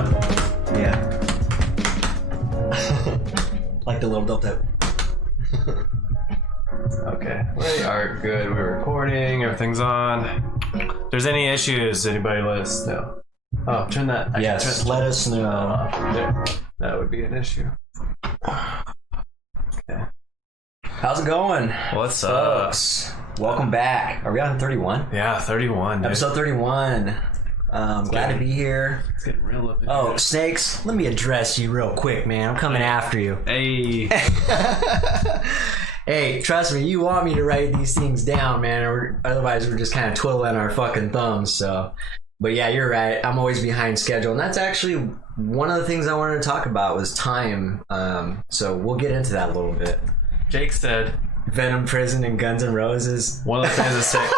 on? Yeah. Like the little delta. Okay, we are good. We're recording. Everything's on. If there's any issues, anybody let us know. Oh, turn that. Yes, let us know. There. That would be an issue. Okay. How's it going? What's up? Folks? Welcome back. Are we on 31? Yeah, 31. Dude. Episode 31. Glad to be here. It's getting real up in Oh, here. Snakes, let me address you real quick, man. I'm coming after you. Hey. Hey, trust me, you want me to write these things down, man, or otherwise we're just kind of twiddling our fucking thumbs, so. But yeah, you're right. I'm always behind schedule, and that's actually one of the things I wanted to talk about was time. So we'll get into that a little bit. Jake said Venom Prison and Guns N' Roses. one of the fans is sick.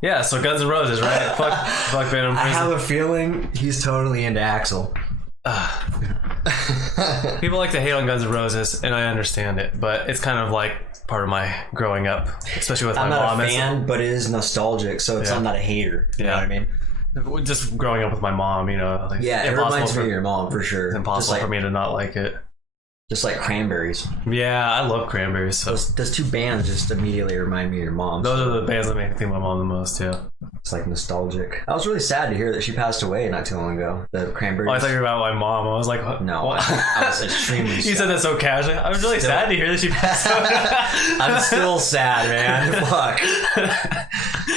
Yeah, so Guns N' Roses, right? Fuck Venom I Prison. have a feeling he's totally into Axl. People like to hate on Guns N' Roses, and I understand it, but it's kind of like part of my growing up, especially with I'm my not mom. a fan, but it is nostalgic, so it's Yeah. I'm not a hater. You know what I mean? Just growing up with my mom, you know. Like, Yeah, it reminds me of your mom for sure. It's impossible for me to not like it. Just like Cranberries. Yeah, I love Cranberries. So Those two bands just immediately remind me of your mom. those are the bands that make me think of my mom the most, too. It's like nostalgic. I was really sad to hear that she passed away not too long ago. The Cranberries. Oh, I thought you were about my mom. I was like, what? No, What? I was extremely You sad. said that so casually. I was really sad to hear that she passed away. I'm still sad, man. Fuck.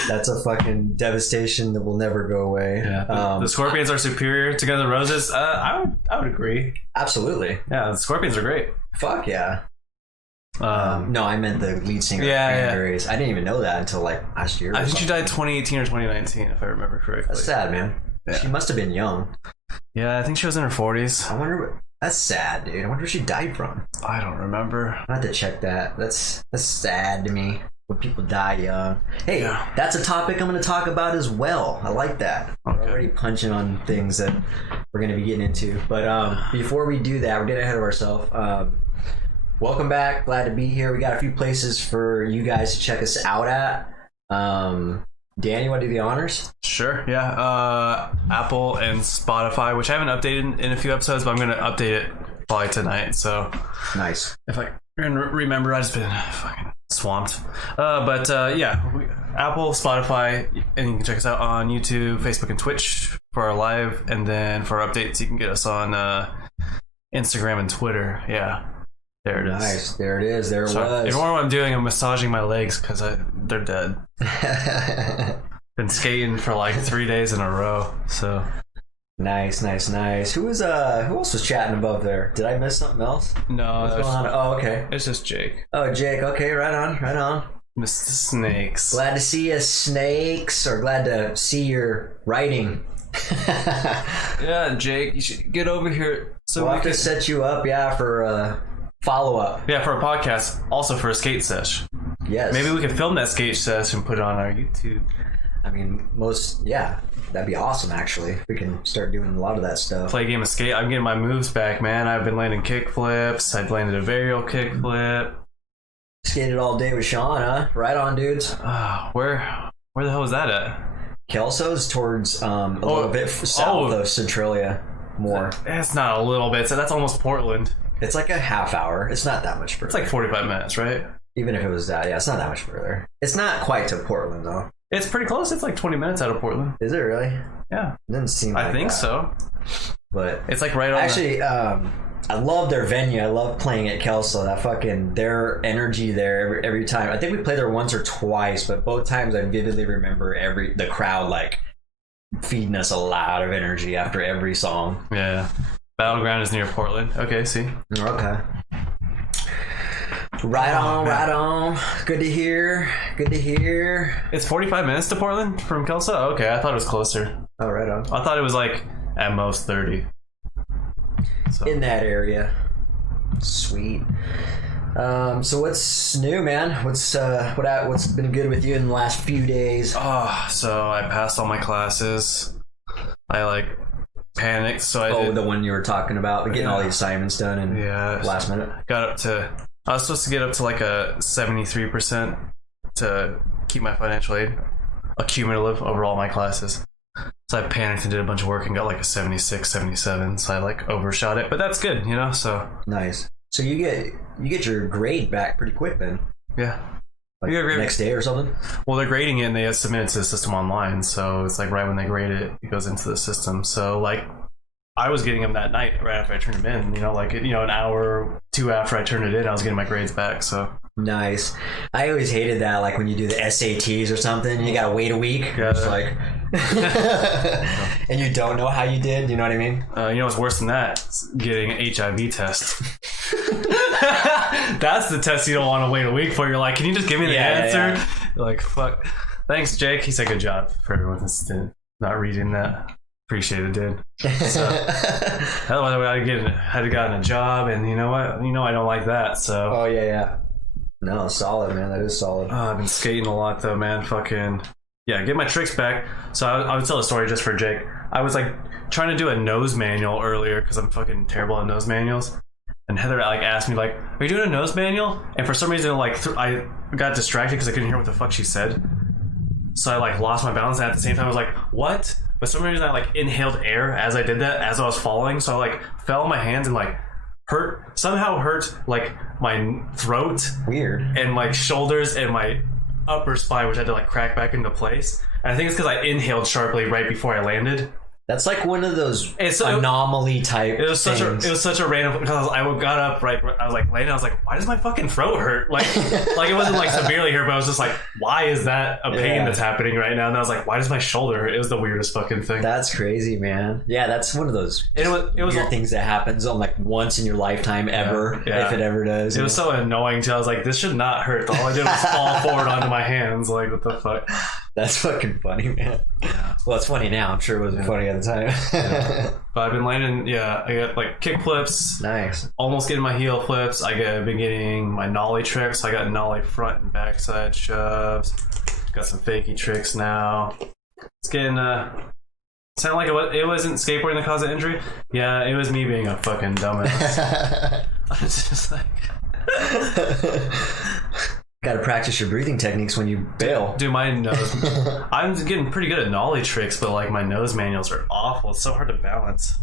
That's a fucking devastation that will never go away. Yeah, the Scorpions are superior to Guns N' Roses. I would agree. Absolutely. Yeah, the Scorpions are great. Fuck yeah. No, I meant the lead singer of Cranberries. I didn't even know that until like last year. I think she died 2018 or 2019, if I remember correctly. That's sad, man. Yeah. She must have been young. Yeah, I think she was in her 40s. I wonder. That's sad, dude. I wonder where she died from. I don't remember. I have to check that. That's sad to me when people die young. Hey, Yeah. that's a topic I'm going to talk about as well. I like that. Okay. We're already punching on things that we're going to be getting into. But before we do that, we're getting ahead of ourselves. Welcome back. Glad to be here. We got a few places for you guys to check us out at. Danny, want to do the honors? Sure, yeah. Apple and Spotify, which I haven't updated in a few episodes, but I'm going to update it probably tonight. So Nice. if I can remember, I've just been fucking swamped. Yeah, Apple, Spotify, and you can check us out on YouTube, Facebook, and Twitch for our live. And then for our updates, you can get us on Instagram and Twitter. Yeah. There it is. Nice. There it is. There it Sorry. If you was. wonder what I'm doing, I'm massaging my legs because they're dead. Been skating for like 3 days in a row. So Nice. Who else was chatting above there? Did I miss something else? no, What's going on? Oh, okay. it's just Jake, Oh, Jake. Okay, right on. Mr. Snakes. Glad to see you, Snakes, or glad to see your writing. Yeah, Jake, you should get over here. So We'll we have to can set you up, for follow-up. yeah, for a podcast, also for a skate sesh. Yes. Maybe we could film that skate sesh and put it on our YouTube. I mean, that'd be awesome, actually. We can start doing a lot of that stuff. Play a game of skate. I'm getting my moves back, man. I've been landing kick flips. I've landed a varial kick flip. Skated all day with Sean, huh? Right on, dudes. Where the hell is that at? Kelso's towards a little bit south of Centralia more. It's not a little bit. So that's almost Portland. It's like a half hour. It's not that much further. It's like 45 minutes, right? Even if it was that, yeah, it's not that much further. It's not quite to Portland, though. It's pretty close. It's like 20 minutes out of Portland. Is it really? Yeah, It doesn't seem like I think that. so. But It's like right on. actually, I love their venue. I love playing at Kelso. That fucking, their energy there every time. I think we played there once or twice, but both times I vividly remember the crowd like feeding us a lot of energy after every song. Yeah. Battleground is near Portland. Okay, see. Okay. Right on. Good to hear. It's 45 minutes to Portland from Kelso? Okay, I thought it was closer. Oh, right on. I thought it was like at most 30. So. In that area. Sweet. So what's new, man? What's been good with you in the last few days? So I passed all my classes. I like panicked, so I did. The one you were talking about, getting all the assignments done and Yeah. last minute. I was supposed to get up to like a 73% to keep my financial aid accumulative over all my classes. So I panicked and did a bunch of work and got like a 76, 77. So I like overshot it, but that's good, you know. So Nice. So you get your grade back pretty quick then. yeah. Like You got the grade- next day or something. Well, they're grading it and they submit it to the system online. So it's like right when they grade it, it goes into the system. So like I was getting them that night right after I turned them in. You know, like an hour or two after I turned it in, I was getting my grades back. So Nice. I always hated that, like when you do the SATs or something, you gotta wait a week. Yeah. Just like, and you don't know how you did. You know what I mean? you know what's worse than that? It's getting an HIV test. That's the test you don't want to wait a week for. You're like, can you just give me the answer? Yeah. You're like, fuck. Thanks, Jake. He said good job for everyone that's not reading that. Appreciate it, dude. So, otherwise, I had to gotten a job, and you know what? You know I don't like that. So Oh yeah. No, solid, man. That is solid. I've been skating a lot though, man. Fucking yeah, get my tricks back. So I would tell a story just for Jake. I was like trying to do a nose manual earlier because I'm fucking terrible at nose manuals. And Heather like asked me like, "Are you doing a nose manual?" And for some reason, like I got distracted because I couldn't hear what the fuck she said. So I like lost my balance. And at the same time, I was like, "What?" But for some reason, I like inhaled air as I did that as I was falling. So I like fell on my hands and like somehow hurt like my throat Weird. and my shoulders and my upper spine, which had to like crack back into place. And I think it's because I inhaled sharply right before I landed. That's like one of those It's anomaly type It was things. such a random because I got up right. I was like laying. I was like, why does my fucking throat hurt? Like it wasn't like severely hurt, but I was just like, why is that a pain Yeah. that's happening right now? And I was like, why does my shoulder hurt? It was the weirdest fucking thing. That's crazy, man. Yeah, that's one of those It was weird things that happens on like once in your lifetime ever, Yeah. if it ever does. It was so annoying too. I was like, this should not hurt. All I did was fall forward onto my hands. Like, what the fuck? That's fucking funny, man. Yeah. Well, it's funny now. I'm sure it wasn't funny at the time. But I've been landing. Yeah, I got like kick flips. Nice. Almost getting my heel flips. I've been getting my nollie tricks. I got nollie front and backside shoves. Got some fakey tricks now. It's getting sound like it wasn't skateboarding that caused the injury. Yeah, it was me being a fucking dumbass. I was just like, Got to practice your breathing techniques when you bail. dude, my nose. I'm getting pretty good at nollie tricks, but like my nose manuals are awful. It's so hard to balance.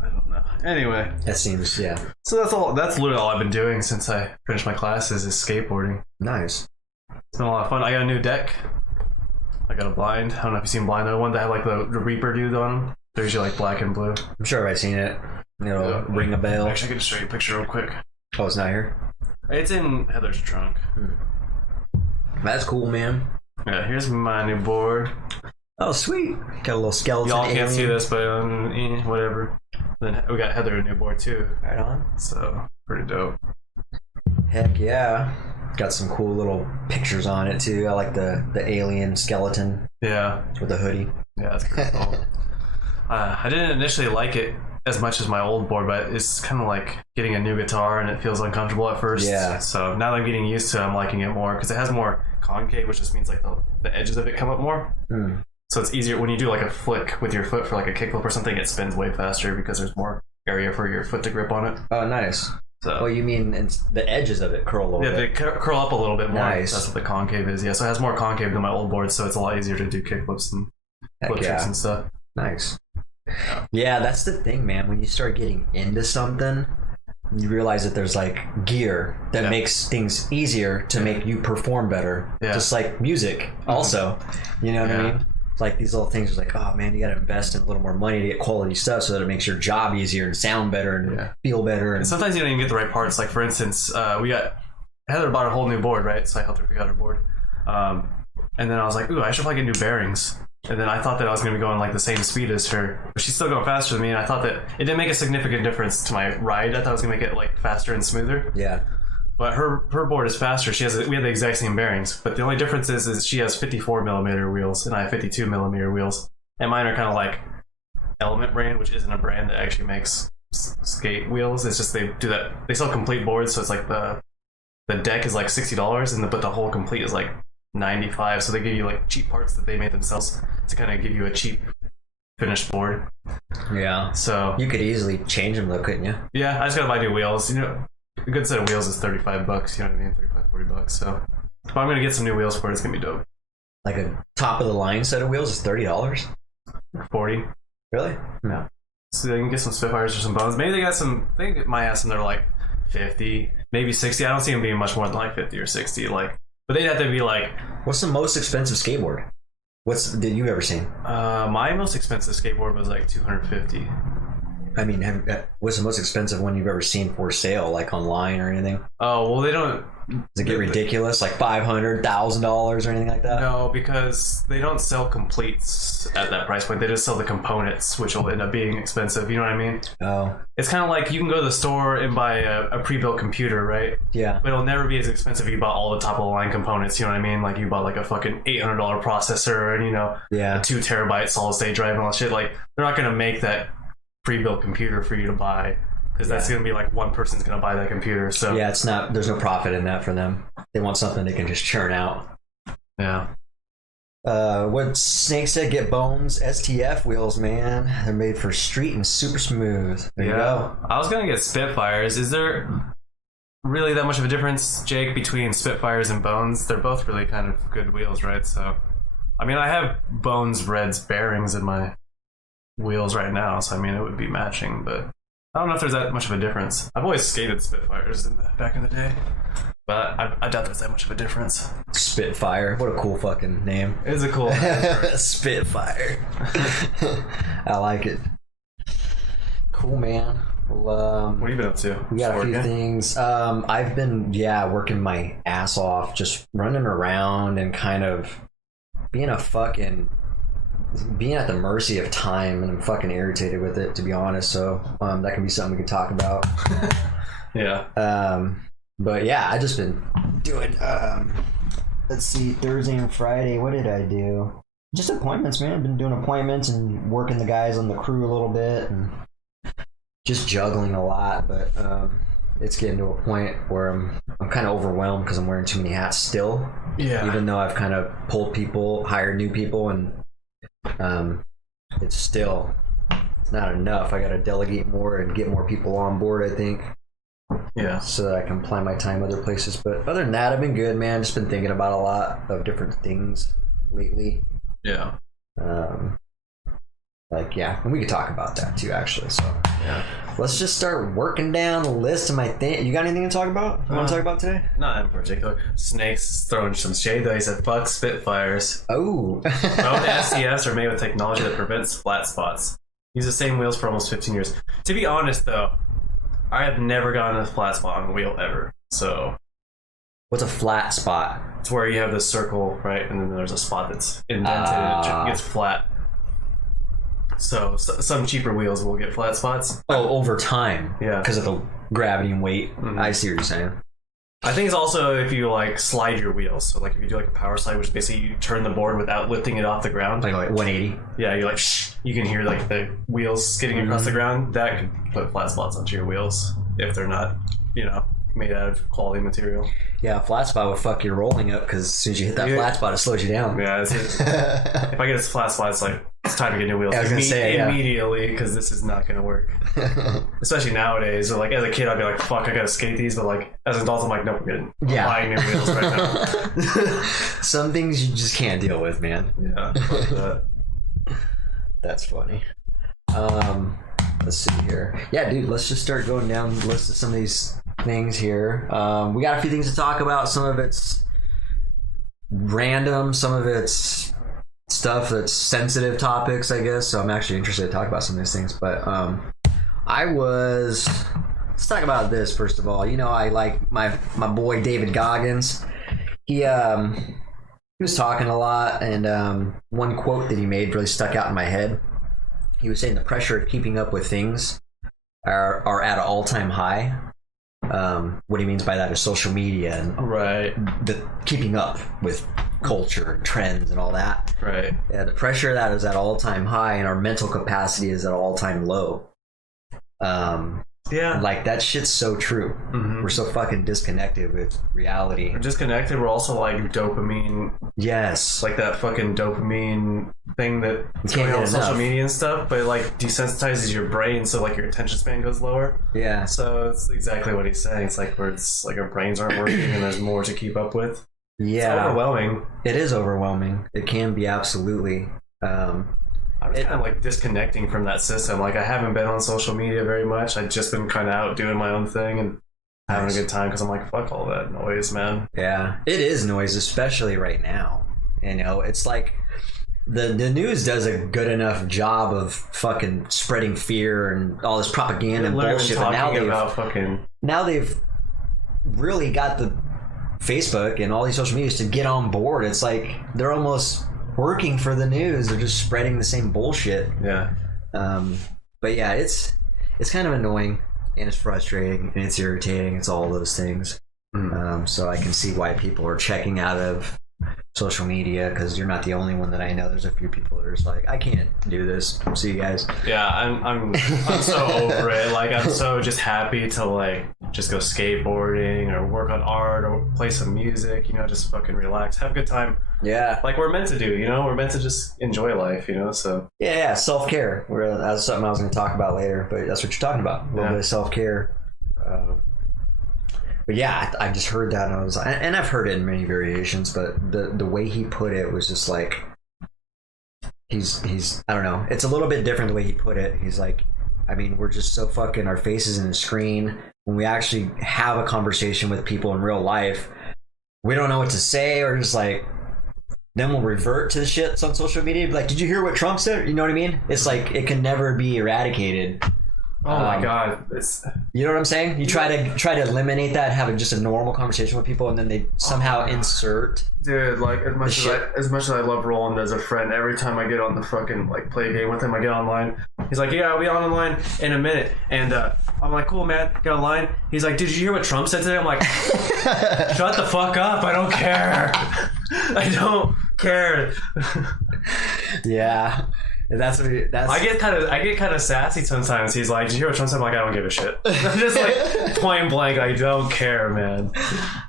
I don't know. Anyway, That seems, yeah. so that's all. That's literally all I've been doing since I finished my classes is skateboarding. Nice. It's been a lot of fun. I got a new deck. I got a blind. I don't know if you've seen blind. The one that had like the Reaper dude on them. They're usually like black and blue. I'm sure I've seen it. Ring a bell. Actually, I can just show you a picture real quick. Oh, it's not here? It's in Heather's trunk. That's cool, man. Yeah, here's my new board. Oh, sweet. Got a little skeleton. Y'all can't alien. see this, but whatever. Then we got Heather a new board too. Right on. So pretty dope. Heck yeah. Got some cool little pictures on it too. I like the alien skeleton Yeah, with the hoodie. yeah, that's pretty cool. I didn't initially like it as much as my old board, but it's kind of like getting a new guitar and it feels uncomfortable at first. Yeah. So now that I'm getting used to it, I'm liking it more because it has more concave, which just means like the edges of it come up more. Mm. So it's easier when you do like a flick with your foot for like a kickflip or something. It spins way faster because there's more area for your foot to grip on it. Oh, nice. So Oh, you mean the edges of it curl a little yeah, they bit? curl up a little bit more. Nice. That's what the concave is. Yeah, so it has more concave than my old board, so it's a lot easier to do kickflips and Heck flip tricks yeah. and stuff. Nice. Yeah, that's the thing, man. When you start getting into something, you realize that there's like gear that Yeah. makes things easier to make you perform better. Yeah. Just like music, also. You know what I Yeah. mean? It's like these little things are like, oh man, you got to invest in a little more money to get quality stuff so that it makes your job easier and sound better and Yeah. feel better. And And sometimes you don't even get the right parts. Like for instance, Heather bought a whole new board, right? So I helped her pick out her board. And then I was like, ooh, I should probably get new bearings. And then I thought that I was going to be going like the same speed as her, but she's still going faster than me. And I thought that it didn't make a significant difference to my ride. I thought I was going to make it like faster and smoother. yeah. But her board is faster. We have the exact same bearings, but the only difference is she has 54 millimeter wheels and I have 52 millimeter wheels. And mine are kind of like Element brand, which isn't a brand that actually makes skate wheels. It's just they do that. They sell complete boards, so it's like the deck is like $60, but the whole complete is like $95. So they give you like cheap parts that they made themselves to kind of give you a cheap finished board. Yeah. So You could easily change them though, couldn't you? yeah, I just gotta buy new wheels. You know, a good set of wheels is $35. You know what I mean? $35, $40. So if I'm gonna get some new wheels for it, it's gonna be dope. Like a top of the line set of wheels is $30. 40. Really? Yeah. So they can get some Spitfires or some Bones. Maybe they got some. They might have some that are like 50, maybe 60. I don't see them being much more than like 50 or 60. Like, but they'd have to be like. What's the most expensive skateboard? Did you ever seen? My most expensive skateboard was like 250. I mean, what's the most expensive one you've ever seen for sale, like online or anything? Oh well, they don't. Does it get ridiculous, like $500,000 or anything like that? No, because they don't sell completes at that price point. They just sell the components, which will end up being expensive. You know what I mean? Oh. It's kind of like you can go to the store and buy a pre-built computer, right? Yeah. But it'll never be as expensive if you bought all the top of the line components. You know what I mean? Like you bought like a fucking $800 processor and a 2 terabyte solid state drive and all that shit. Like they're not gonna make that pre-built computer for you to buy. Because that's going to be like one person's going to buy that computer. So yeah, it's not. There's no profit in that for them. They want something they can just churn out. Yeah. What Snake said, get Bones STF wheels, man. They're made for street and super smooth. There you go. I was going to get Spitfires. Is there really that much of a difference, Jake, between Spitfires and Bones? They're both really kind of good wheels, right? So, I mean, I have Bones Reds bearings in my wheels right now, so I mean, it would be matching, but I don't know if there's that much of a difference. I've always skated Spitfires back in the day, but I doubt there's that much of a difference. Spitfire. What a cool fucking name. It is a cool Spitfire. I like it. Cool, man. Well, what have you been up to? We got a few things. I've been, working my ass off, just running around and kind of being at the mercy of time, and I'm fucking irritated with it, to be honest. So that can be something we can talk about. Yeah. But yeah, I just been doing. Let's see, Thursday and Friday. What did I do? Just appointments, man. I've been doing appointments and working the guys on the crew a little bit, and just juggling a lot. But it's getting to a point where I'm kind of overwhelmed because I'm wearing too many hats still. Yeah. Even though I've kind of pulled people, hired new people, and it's not enough. I gotta delegate more and get more people on board, I think. Yeah. So that I can apply my time other places. But other than that, I've been good, man. Just been thinking about a lot of different things lately. Yeah. And we could talk about that too, actually. So yeah, let's just start working down the list of my thing. You got anything to talk about? You want to talk about today? Not in particular. Snake's throwing some shade though. He said, "Fuck Spitfires." Oh. Bone SCFs are made with technology that prevents flat spots. Use the same wheels for almost 15 years. To be honest, though, I have never gotten a flat spot on a wheel ever. So, what's a flat spot? It's where you have this circle, right, and then there's a spot that's indented and it gets flat. So some cheaper wheels will get flat spots. Oh, over time. Yeah. Because of the gravity and weight. Mm-hmm. I see what you're saying. I think it's also if you like slide your wheels. So like if you do like a power slide, which is basically you turn the board without lifting it off the ground. Like 180. Yeah, you you can hear like the wheels skidding across the ground. That could put flat spots onto your wheels if they're not, made out of quality material. Yeah, a flat spot would fuck your rolling up because as soon as you hit that flat spot, it slows you down. Yeah, if I get a flat spot, it's like it's time to get new wheels. I was gonna say immediately because this is not gonna work. Especially nowadays. Or like as a kid, I'd be like, "Fuck, I gotta skate these," but like as an adult, I'm like, "Nope, I'm buying new wheels right now." Some things you just can't deal with, man. Yeah, fuck that. That's funny. Let's see here. Yeah, dude, let's just start going down the list of some of these things here. We got a few things to talk about. Some of it's random, some of it's stuff that's sensitive topics, I guess. So I'm actually interested to talk about some of these things. But let's talk about this first of all. I like my boy David Goggins. He was talking a lot, and one quote that he made really stuck out in my head. He was saying the pressure of keeping up with things are at an all-time high. What he means by that is social media and the keeping up with culture and trends and all that. Right. Yeah, the pressure of that is at all-time high, and our mental capacity is at all-time low. Yeah. Like, that shit's so true. Mm-hmm. We're so fucking disconnected with reality. We're disconnected. We're also like dopamine. Yes. Like that fucking dopamine thing that can't on get social enough. Media and stuff, but it like desensitizes your brain, so like your attention span goes lower. Yeah. So it's exactly what he's saying. It's like where it's like our brains aren't working and there's more to keep up with. Yeah. It's overwhelming. It is overwhelming. It can be, absolutely. I'm just kind of like disconnecting from that system. Like I haven't been on social media very much. I've just been kind of out doing my own thing and having a good time because I'm like, fuck all that noise, man. Yeah, it is noise, especially right now. You know, it's like the news does a good enough job of fucking spreading fear and all this propaganda and bullshit. But now they've really got the Facebook and all these social medias to get on board. It's like they're almost working for the news. They're just spreading the same bullshit. Yeah. But yeah, it's kind of annoying and it's frustrating and it's irritating. It's all those things. So I can see why people are checking out of social media, because you're not the only one that I know. There's a few people that are just like, I can't do this. See you guys. Yeah, I'm so over it. Like I'm so just happy to like just go skateboarding or work on art or play some music, you know, just fucking relax, have a good time. Yeah, like we're meant to do, you know, we're meant to just enjoy life, you know. So yeah, self-care. That's something I was going to talk about later, but that's what you're talking about, a little bit of self-care. But yeah, I just heard that and I was, and I've heard it in many variations, but the way he put it was just like, he's I don't know, it's a little bit different the way he put it. He's like, I mean, we're just so fucking, our faces in the screen. When we actually have a conversation with people in real life, we don't know what to say, or just like, then we'll revert to the shits on social media. Be like, did you hear what Trump said? You know what I mean? It's like, it can never be eradicated. Oh my god, you know what I'm saying? You try to eliminate that, have just a normal conversation with people, and then they somehow insert. Dude, like as much as I love Roland as a friend, every time I get on the fucking like play a game with him, I get online. He's like, yeah, I'll be online in a minute, and I'm like, cool, man, get online. He's like, did you hear what Trump said today? I'm like, shut the fuck up, I don't care. I don't care. Yeah. That's I get kind of sassy sometimes. He's like, "Did you hear what Trump said?" I'm like, "I don't give a shit." I'm just like point blank, I don't care, man.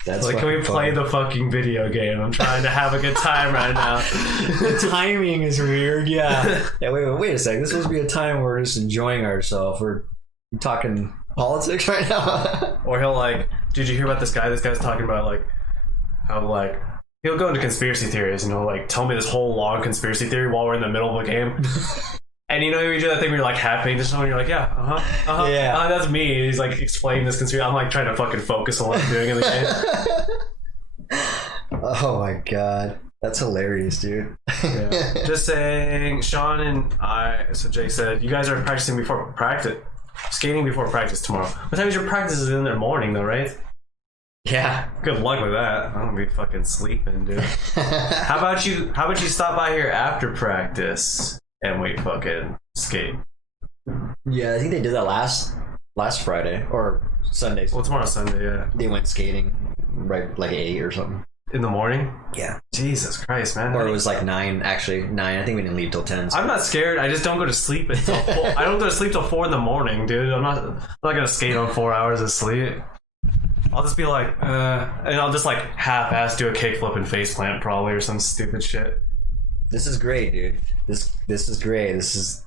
That's like, can we play the fucking video game? I'm trying to have a good time right now. The timing is weird. Yeah. Yeah. Wait a second. This must be a time where we're just enjoying ourselves. We're talking politics right now. Or he'll like, "Did you hear about this guy? This guy's talking about like how like." He'll go into conspiracy theories and he'll like tell me this whole long conspiracy theory while we're in the middle of a game. And you know, you do that thing where you're like half-paying to someone, you're like, yeah, yeah, that's me. And he's like explaining this conspiracy. I'm like trying to fucking focus on what I'm doing in the game. Oh my god, that's hilarious, dude. Yeah. Just saying, Sean and I. So Jake said, you guys are practicing before practice, skating before practice tomorrow. What time is your practice? Is in the morning though, right? Yeah. Good luck with that. I'm gonna be fucking sleeping, dude. How about you stop by here after practice and we fucking skate? Yeah, I think they did that last Friday or Sunday. Well, tomorrow's Sunday, yeah. They went skating right like 8 or something. In the morning? Yeah. Jesus Christ, man. Or it was like 9, actually. 9. I think we didn't leave till 10. So. I'm not scared. I just don't go to sleep until 4. I don't go to sleep till 4 in the morning, dude. I'm not gonna skate on 4 hours of sleep. I'll just be like, and I'll just like half-ass do a kickflip and faceplant probably or some stupid shit. This is great, dude. This is great. This is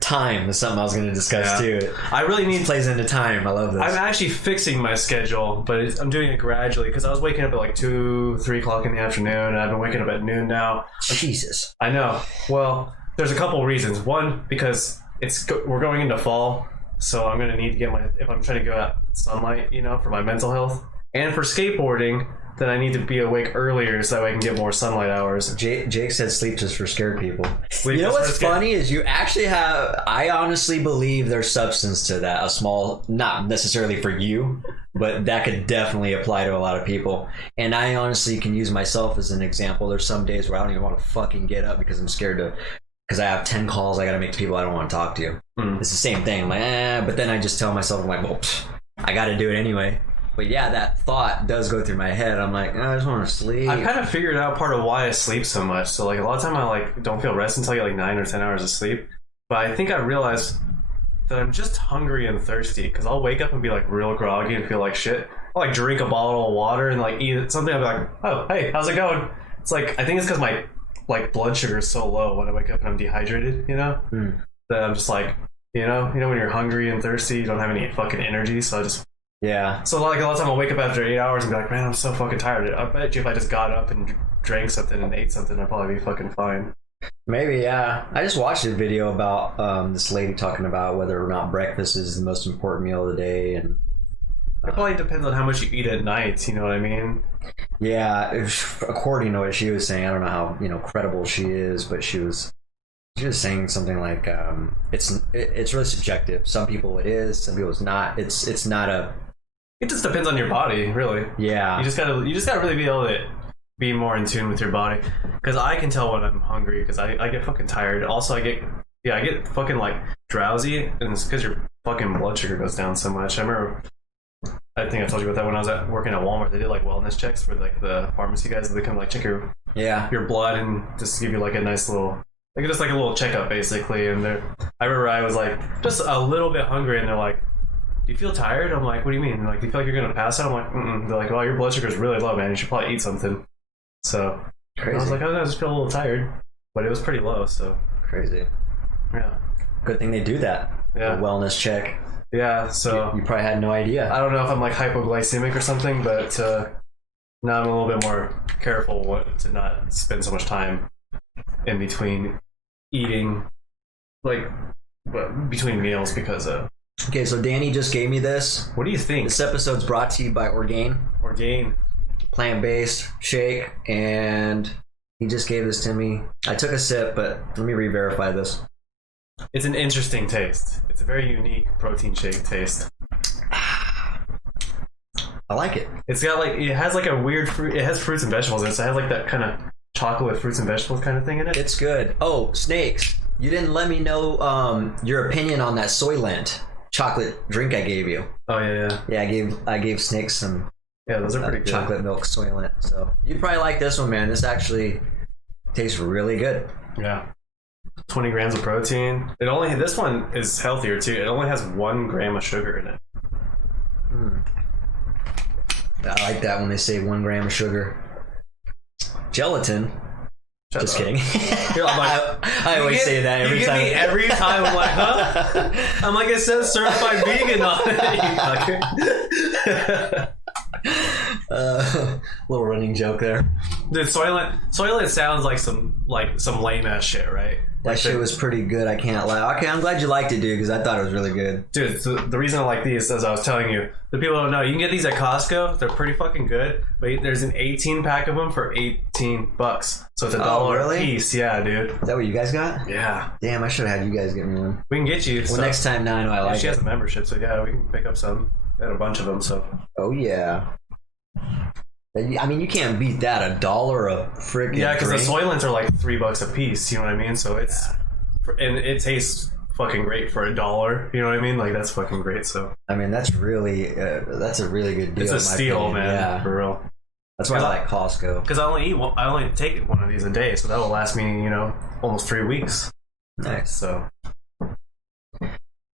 time. That's something I was going to discuss too. I really need plays into time. I love this. I'm actually fixing my schedule, but I'm doing it gradually because I was waking up at like 2, 3 o'clock in the afternoon, and I've been waking up at noon now. Jesus. I know. Well, there's a couple reasons. One, because we're going into fall. So I'm going to need to get if I'm trying to go out sunlight, you know, for my mental health. And for skateboarding, then I need to be awake earlier so that way I can get more sunlight hours. Jake said sleep just for scared people. You know what's funny is you actually have, I honestly believe there's substance to that. A small, not necessarily for you, but that could definitely apply to a lot of people. And I honestly can use myself as an example. There's some days where I don't even want to fucking get up because I'm scared because I have 10 calls I gotta make to people I don't want to talk to. It's the same thing. I'm like, but then I just tell myself, I'm like, well, I gotta do it anyway. But yeah, that thought does go through my head. I'm like, I just want to sleep. I've kind of figured out part of why I sleep so much. So like a lot of time I like don't feel rest until I get like 9 or 10 hours of sleep. But I think I realized that I'm just hungry and thirsty because I'll wake up and be like real groggy and feel like shit. I'll like drink a bottle of water and like eat something. I'll be like, oh, hey, how's it going? It's like, I think it's because my like blood sugar is so low when I wake up and I'm dehydrated, you know? That I'm just like, you know when you're hungry and thirsty, you don't have any fucking energy, so I just... Yeah. So like a lot of time I'll wake up after 8 hours and be like, man, I'm so fucking tired. I bet you if I just got up and drank something and ate something, I'd probably be fucking fine. Maybe, yeah. I just watched a video about this lady talking about whether or not breakfast is the most important meal of the day, and It probably depends on how much you eat at night. You know what I mean? yeah, according to what she was saying, I don't know how credible she is, but she was saying something like it's really subjective. Some people it is, some people it's not. It's not a. It just depends on your body, really. Yeah. You just gotta really be able to be more in tune with your body. Because I can tell when I'm hungry because I get fucking tired. Also, I get fucking like drowsy, and it's because your fucking blood sugar goes down so much. I think I told you about that when I was working at Walmart. They did like wellness checks for like the pharmacy guys. They come like check your blood and just give you like a nice little just like a little checkup basically. And I remember I was like just a little bit hungry, and they're like, "Do you feel tired?" I'm like, "What do you mean?" They're like, "Do you feel like you're gonna pass out?" I'm like, "Mm-mm." They're like, "Well, your blood sugar is really low, man. You should probably eat something." So Crazy. I was like, "I just feel a little tired," but it was pretty low. So Crazy. yeah, Good thing they do that. Yeah. A wellness check. yeah. So You probably had no idea. I don't know if I'm like hypoglycemic or something, but now I'm a little bit more careful to not spend so much time in between eating, like between meals, because Okay, so Danny just gave me this. what do you think? This episode's brought to you by Orgain, Orgain. plant-based shake, and he just gave this to me. I took a sip, but let me re-verify this. It's an interesting taste. It's a very unique protein shake taste. I like it. It has like a weird fruit. It has fruits and vegetables in it. So it has like that kind of chocolate fruits and vegetables kind of thing in it. It's good. Oh, Snakes, you didn't let me know your opinion on that Soylent chocolate drink I gave you. Oh yeah. Yeah, I gave Snakes some Yeah, those are pretty good. chocolate milk Soylent. So you'd probably like this one, man. This actually tastes really good. Yeah. 20 grams of protein. This one is healthier too. It only has 1 gram of sugar in it. I like that when they say 1 gram of sugar. Gelatin. Just kidding. I'm like, I always say that every time. Me every time. I'm like, huh? I'm like, it says certified vegan on it. Little running joke there. Dude, Soylent sounds like some lame ass shit, right? That shit was pretty good. I can't lie. Okay, I'm glad you liked it, dude, because I thought it was really good. Dude, so the reason I like these, as I was telling you, the people don't know, you can get these at Costco. They're pretty fucking good. But there's an 18 pack of them for $18. So it's $1 really? a piece. Yeah, dude. Is that what you guys got? Yeah. Damn, I should have had you guys get me one. We can get you. Well, next time now I know I like she it. has a membership, so yeah, we can pick up some. We had a bunch of them, so. Oh, yeah. I mean, you can't beat that. $1 a freaking Yeah, because the drink. Soylents are like $3 a piece. You know what I mean? So it's, and it tastes fucking great for $1. You know what I mean? Like that's fucking great. So I mean, that's really that's a really good deal. it's a in my steal, opinion. man. Yeah, For real. that's why I like Costco. Because I only take one of these a day, so that will last me, almost 3 weeks. Nice. So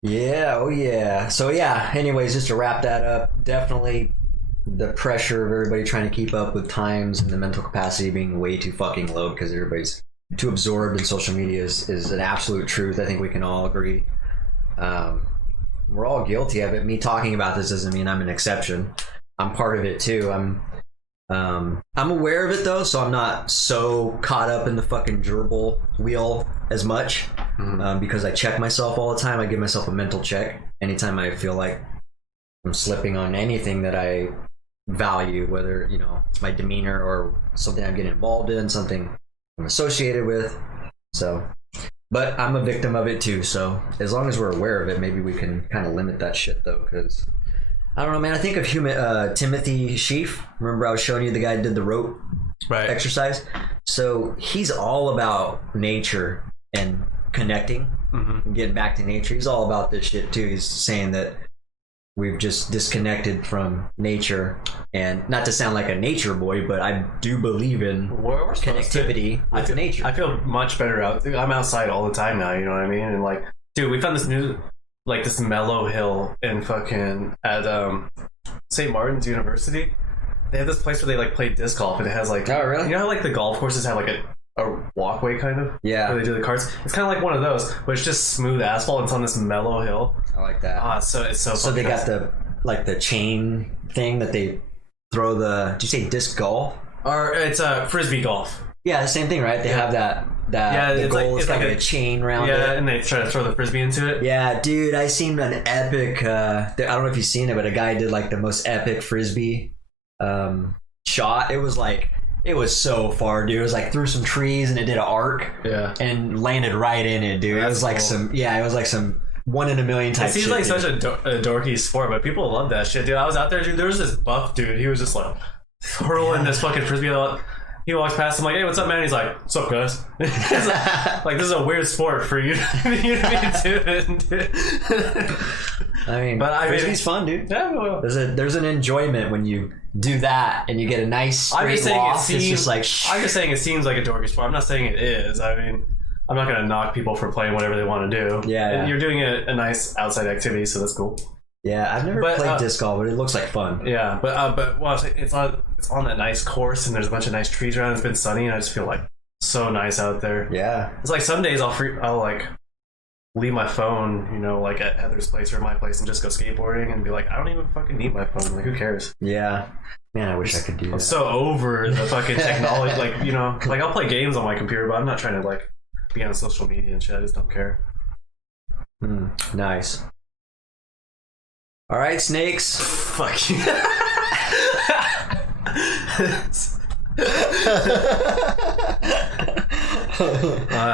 Yeah. Oh yeah. So yeah. Anyways, just to wrap that up, definitely the pressure of everybody trying to keep up with times and the mental capacity being way too fucking low because everybody's too absorbed in social media is an absolute truth. I think we can all agree. We're all guilty of it. Me talking about this doesn't mean I'm an exception. I'm part of it too. I'm aware of it though, so I'm not so caught up in the fucking gerbil wheel as much because I check myself all the time. I give myself a mental check anytime I feel like I'm slipping on anything that I value, whether it's my demeanor or something I'm getting involved in, something I'm associated with. So, but I'm a victim of it too. So as long as we're aware of it, maybe we can kind of limit that shit though, because I don't know, man. I think of Timothy Sheaf. Remember I was showing you the guy who did the rope exercise? So he's all about nature and connecting and getting back to nature. He's all about this shit too. He's saying that we've just disconnected from nature, and not to sound like a nature boy, but I do believe in connectivity with nature. I feel much better out. I'm outside all the time now. You know what I mean? And like, dude, we found this new, like this mellow hill in fucking at St. Martin's University. They have this place where they like play disc golf, and it has like, oh really? You know how like the golf courses have like a walkway kind of, where they do the carts. It's kind of like one of those, but it's just smooth asphalt. It's on this mellow hill. I like that. So it's so they got the chain thing that they throw the. Did you say disc golf? Or it's frisbee golf. Yeah, the same thing, right? They have that the it's goal like, is like a chain around it. Yeah, and they try to throw the frisbee into it. Yeah, dude, I seen an epic. I don't know if you've seen it, but a guy did like the most epic frisbee shot. It was so far, dude. It was like through some trees and it did an arc. Yeah, and landed right in it, dude. It was like some 1 in a million type. It seems shit, like dude. such a dorky sport, but people love that shit, dude. I was out there, dude. There was this buff dude. He was just like hurling this fucking frisbee. He walks past. I'm like, hey, what's up, man? He's like, what's up, guys? Like, this is a weird sport for you to be doing, dude. I mean, frisbee's fun, dude. Yeah, well, There's an enjoyment when you do that and you get a nice straight loss. It's just like I'm just saying it seems like a dorky sport. I'm not saying it is. I mean, I'm not gonna knock people for playing whatever they want to do. Yeah, and you're doing a nice outside activity, so that's cool. Yeah, I've never played disc golf, but it looks like fun. Yeah, but well, it's on that nice course, and there's a bunch of nice trees around. It's been sunny, and I just feel like so nice out there. Yeah, it's like some days I'll like leave my phone, you know, like at Heather's place or my place, and just go skateboarding and be like, I don't even fucking need my phone. Like, who cares? Yeah, man, I wish I could do that. I'm so over the fucking technology. Like, you know, like I'll play games on my computer, but I'm not trying to like be on social media and shit. I just don't care. Nice. All right, snakes. Fuck you.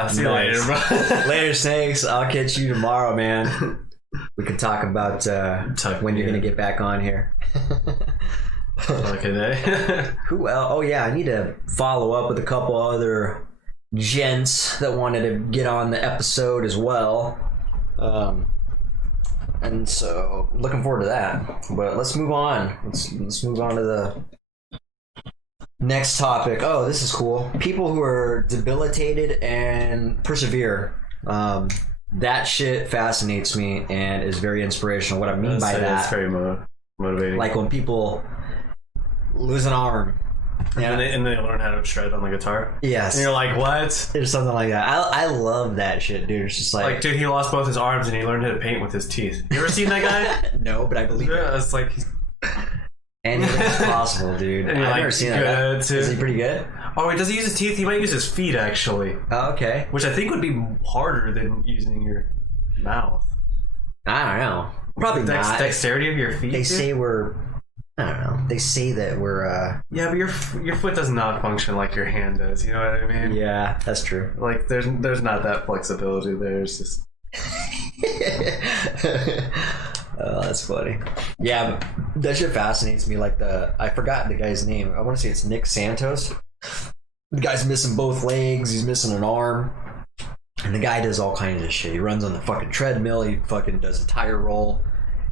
See you later, bro. Later, snakes. I'll catch you tomorrow, man. We can talk about when you're gonna get back on here. Okay. Who else? Oh yeah, I need to follow up with a couple other gents that wanted to get on the episode as well. And so looking forward to that. But let's move on. Let's move on to the next topic. Oh, this is cool. People who are debilitated and persevere. That shit fascinates me and is very inspirational. What I mean by that, it's very motivating. like when people lose an arm. Yeah, and they learn how to shred on the guitar. Yes. And you're like, what? There's something like that. I love that shit, dude. It's just like dude, he lost both his arms and he learned how to paint with his teeth. You ever seen that guy? No, but I believe Yeah, it's like anything's possible, dude. And I've you're never like, seen good that. too. Is he pretty good? Oh wait, does he use his teeth? He might use his feet actually. Oh, okay. Which I think would be harder than using your mouth. I don't know. Probably not. Dexterity of your feet. They dude? say we're. I don't know. They say that we're. Yeah, but your foot does not function like your hand does. You know what I mean? Yeah, that's true. Like there's not that flexibility there. It's just. Oh, that's funny. Yeah, that shit fascinates me. Like I forgot the guy's name. I want to say it's Nick Santos. The guy's missing both legs. He's missing an arm. And the guy does all kinds of shit. He runs on the fucking treadmill. He fucking does a tire roll.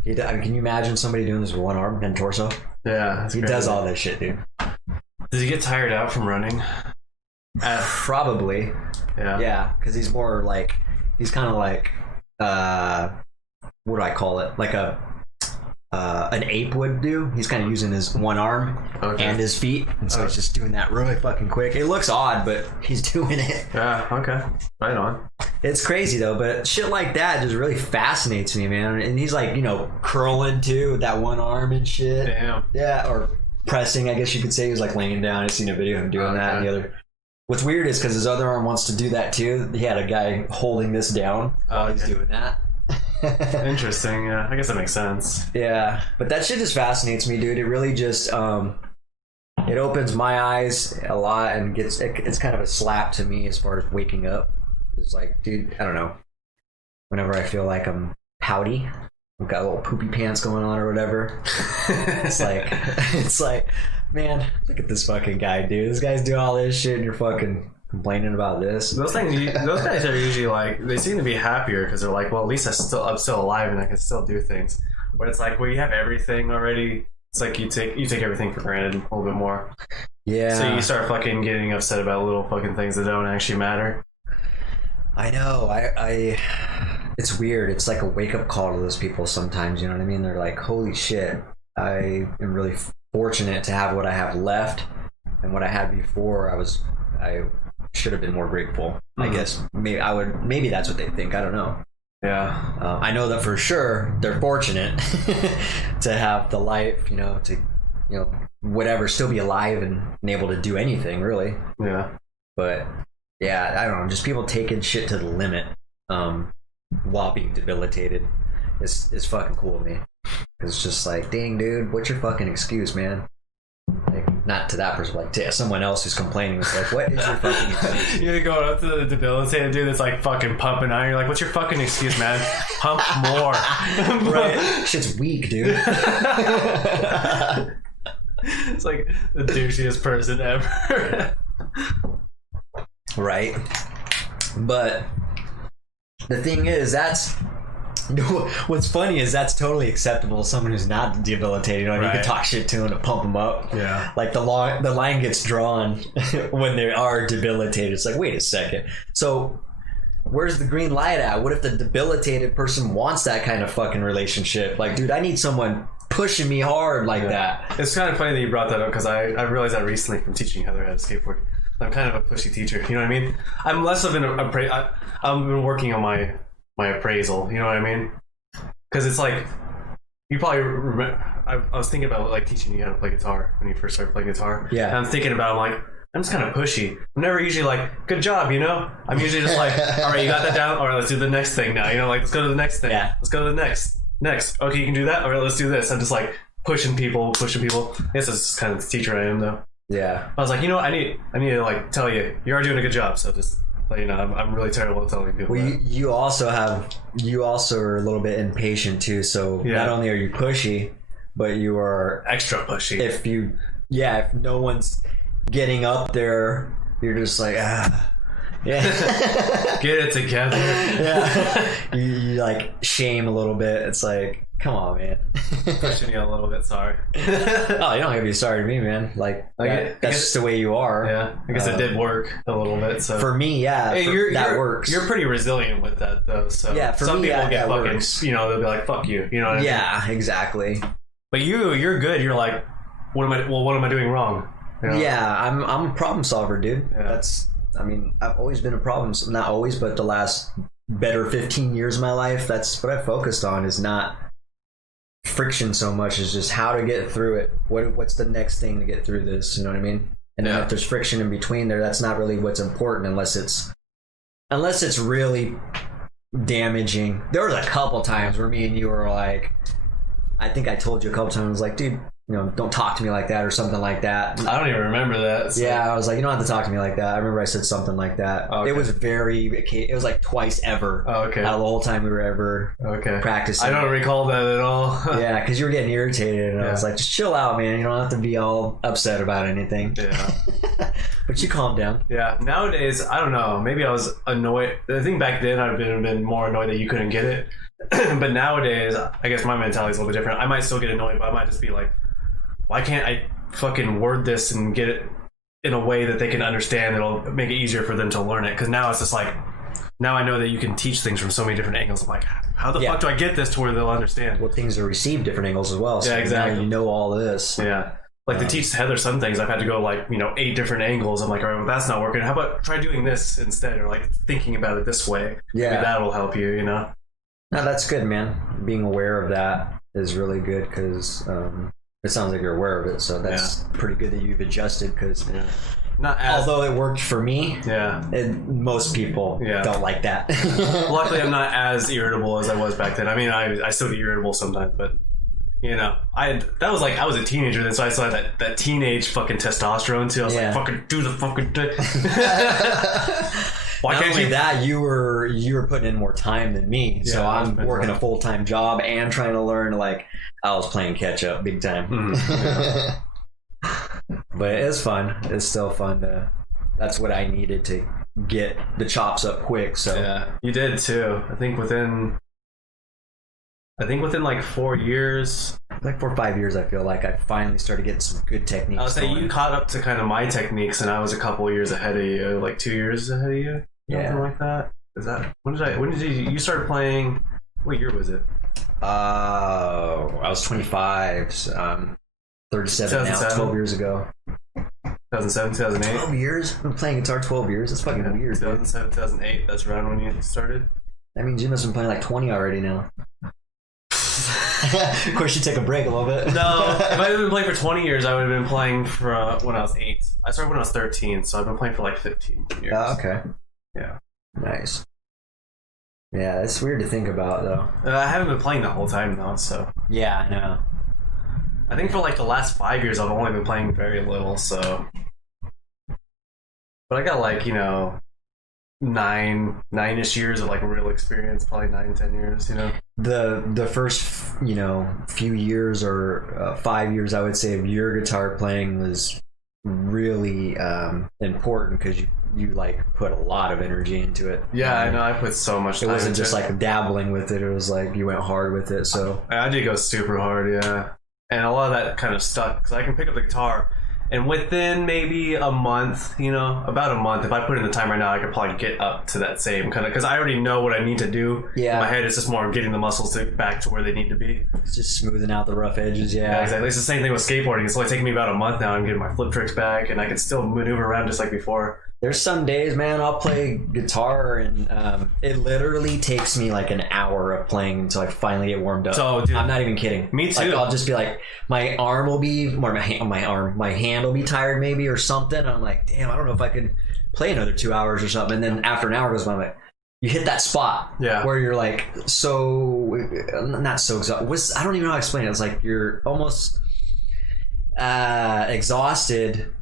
I mean, can you imagine somebody doing this with one arm and torso? Yeah, he does all that shit, dude. Does he get tired out from running? Probably. Yeah, because he's more like kind of like what do I call it? Like an ape would do. He's kind of using his one arm and his feet, and so he's just doing that really fucking quick. It looks odd, but he's doing it. Yeah. Okay. Right on. It's crazy though, but shit like that just really fascinates me, man. And he's like, curling too with that one arm and shit. Damn. Yeah, or pressing, I guess you could say. He was like laying down. I've seen a video of him doing that. And the other. What's weird is because his other arm wants to do that too. He had a guy holding this down while he's doing that. Interesting. Yeah, I guess that makes sense. Yeah, but that shit just fascinates me, dude. It really just it opens my eyes a lot and it's kind of a slap to me as far as waking up. It's like, dude, I don't know. Whenever I feel like I'm pouty, I've got little poopy pants going on or whatever. it's like, man, look at this fucking guy, dude. This guy's doing all this shit and you're fucking complaining about this. Those guys are usually like, they seem to be happier because they're like, well, at least I'm still alive and I can still do things. But it's like, well, you have everything already. It's like you take everything for granted a little bit more. Yeah. So you start fucking getting upset about little fucking things that don't actually matter. I know. It's weird. It's like a wake up call to those people sometimes. You know what I mean? They're like, holy shit, I am really fortunate to have what I have left, and what I had before. I should have been more grateful. Mm-hmm. I guess maybe that's what they think. I don't know. Yeah. I know that for sure they're fortunate to have the life, to whatever, still be alive and able to do anything really. Yeah. But yeah, I don't know, just people taking shit to the limit while being debilitated is fucking cool to me. It's just like, dang dude, what's your fucking excuse, man? Like, not to that person, like to someone else who's complaining. It's like, what is your fucking excuse? You're going up to the debilitated dude that's like fucking pumping on. You're like, what's your fucking excuse, man? Pump more. Right? Shit's weak, dude. It's like the douchiest person ever. Right. But the thing is, what's funny is that's totally acceptable to someone who's not debilitated. You can talk shit to them to pump them up. Yeah. Like the line gets drawn when they are debilitated. It's like, wait a second. So where's the green light at? What if the debilitated person wants that kind of fucking relationship? Like, dude, I need someone pushing me hard like that. It's kind of funny that you brought that up because I realized that recently from teaching Heather how to skateboard. I'm kind of a pushy teacher. You know what I mean? I'm less of I've been working on my appraisal. You know what I mean? Because it's like, you probably remember, I was thinking about like teaching you how to play guitar when you first started playing guitar. Yeah. And I'm thinking about, I'm like, I'm just kind of pushy. I'm never usually like, good job, you know? I'm usually just like, all right, you got that down? All right, let's do the next thing now. You know, like, let's go to the next thing. Yeah. Let's go to the next. Okay, you can do that? All right, let's do this. I'm just like pushing people. I guess that's kind of the teacher I am, though. Yeah. I was like, you know what? I need to like tell you are doing a good job. So just let you know, I'm really terrible at telling people. Well, you also are a little bit impatient too. So not only are you pushy, but you are extra pushy. If no one's getting up there, you're just like, yeah, get it together. Yeah, you like shame a little bit. It's like, come on, man. Pushing you a little bit, sorry. Oh, you don't have to be sorry to me, man. Like, that's just the way you are. Yeah, I guess it did work a little bit. So for me, that works. You're pretty resilient with that, though. So yeah, for some me, people get fucking, works. They'll be like, "Fuck you," you know what I mean? Yeah, exactly. But you're good. You're like, what am I doing wrong? You know? Yeah, I'm a problem solver, dude. Yeah. I've always been a problem. Not always, but the last better 15 years of my life, that's what I focused on. Is not friction so much as just how to get through it. What's the next thing to get through this? You know what I mean? And then if there's friction in between there, that's not really what's important unless it's really damaging. There was a couple times where me and you were like, I think I told you a couple times, like, dude, don't talk to me like that or something like that. I don't even remember that. So. Yeah, I was like, you don't have to talk to me like that. I remember I said something like that. Okay. It was like twice ever. Oh, okay. Out of the whole time we were ever practicing. I don't recall that at all. Yeah, because you were getting irritated and I was like, just chill out, man. You don't have to be all upset about anything. Yeah. But you calmed down. Yeah, nowadays, I don't know. Maybe I was annoyed. I think back then I'd been more annoyed that you couldn't get it. But nowadays, I guess my mentality is a little bit different. I might still get annoyed, but I might just be like, why can't I fucking word this and get it in a way that they can understand? It'll make it easier for them to learn it. Because now it's just like, now I know that you can teach things from so many different angles. I'm like, how the fuck do I get this to where they'll understand? Well, things are received different angles as well. So yeah, exactly. Now you know all of this. Yeah. Like to teach Heather some things, I've had to go like, 8 different angles. I'm like, all right, well, that's not working. How about try doing this instead? Or like thinking about it this way. Yeah. Maybe that'll help you, No, that's good, man. Being aware of that is really good because it sounds like you're aware of it. So that's pretty good that you've adjusted because although it worked for me, most people don't like that. Luckily, I'm not as irritable as I was back then. I mean, I still get irritable sometimes, but I was a teenager then, so I still had that teenage fucking testosterone too. I was like, fucking do the fucking thing. Why Not only that, you were putting in more time than me, so I'm working a full-time job and trying to learn. Like, I was playing catch up big time. But it's fun. It's still fun that's what I needed to get the chops up quick. So yeah, you did too. I think within like 4 years, like 4 or 5 years, I feel like I finally started getting some good techniques. I would say you caught up to kind of my techniques, and I was a couple of years ahead of you, like 2 years ahead of you, something like that. Is that when did you start playing? What year was it? I was 25, 37 now, 12 years ago. 2007, 2008. 12 years? I've been playing guitar 12 years. That's fucking weird. 2007, 2008. That's around when you started. That means you must have been playing like 20 already now. Of course, you take a break a little bit. No, if I had been playing for 20 years, I would have been playing for when I was 8. I started when I was 13, so I've been playing for like 15 years. Oh, okay. Yeah. Nice. Yeah, it's weird to think about, though. I haven't been playing the whole time, though, so... Yeah, I know. I think for like the last 5 years, I've only been playing very little, so... But I got like, 9-ish years of like real experience, probably 9-10 years, The first, few years or 5 years, I would say, of your guitar playing was really important because you like put a lot of energy into it. Yeah, I know. I put so much time. It wasn't into just like dabbling with it. It was like you went hard with it. So I did go super hard, yeah. And a lot of that kind of stuck because I can pick up the guitar, and within maybe a month, about a month, if I put in the time right now, I could probably get up to that same kind of, because I already know what I need to do. Yeah. In my head, it's just more of getting the muscles back to where they need to be. It's just smoothing out the rough edges. Yeah, exactly. It's the same thing with skateboarding. It's only taking me about a month now. I'm getting my flip tricks back, and I can still maneuver around just like before. There's some days, man, I'll play guitar and it literally takes me like an hour of playing until I finally get warmed up. So, dude, I'm not even kidding. Me too. Like, I'll just be like, my arm will be, or my hand will be tired maybe or something. And I'm like, damn, I don't know if I could play another 2 hours or something. And then after an hour goes by, I'm like, you hit that spot where you're like, not so exhausted. I don't even know how to explain it. It's like you're almost exhausted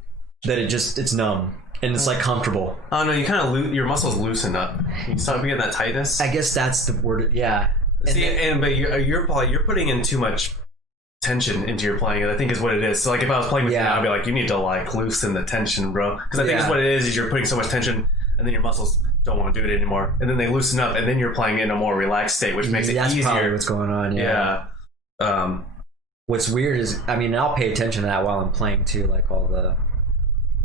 that it's numb. And it's like comfortable. Oh no, you kind of your muscles loosen up. You start getting that tightness. I guess that's the word. Yeah. But you're putting in too much tension into your playing. I think is what it is. So like if I was playing with you now, I'd be like, you need to like loosen the tension, bro. Because I think it's what it is you're putting so much tension, and then your muscles don't want to do it anymore, and then they loosen up, and then you're playing in a more relaxed state, which makes it that's easier. Probably what's going on. Yeah. What's weird is, I'll pay attention to that while I'm playing too, like all the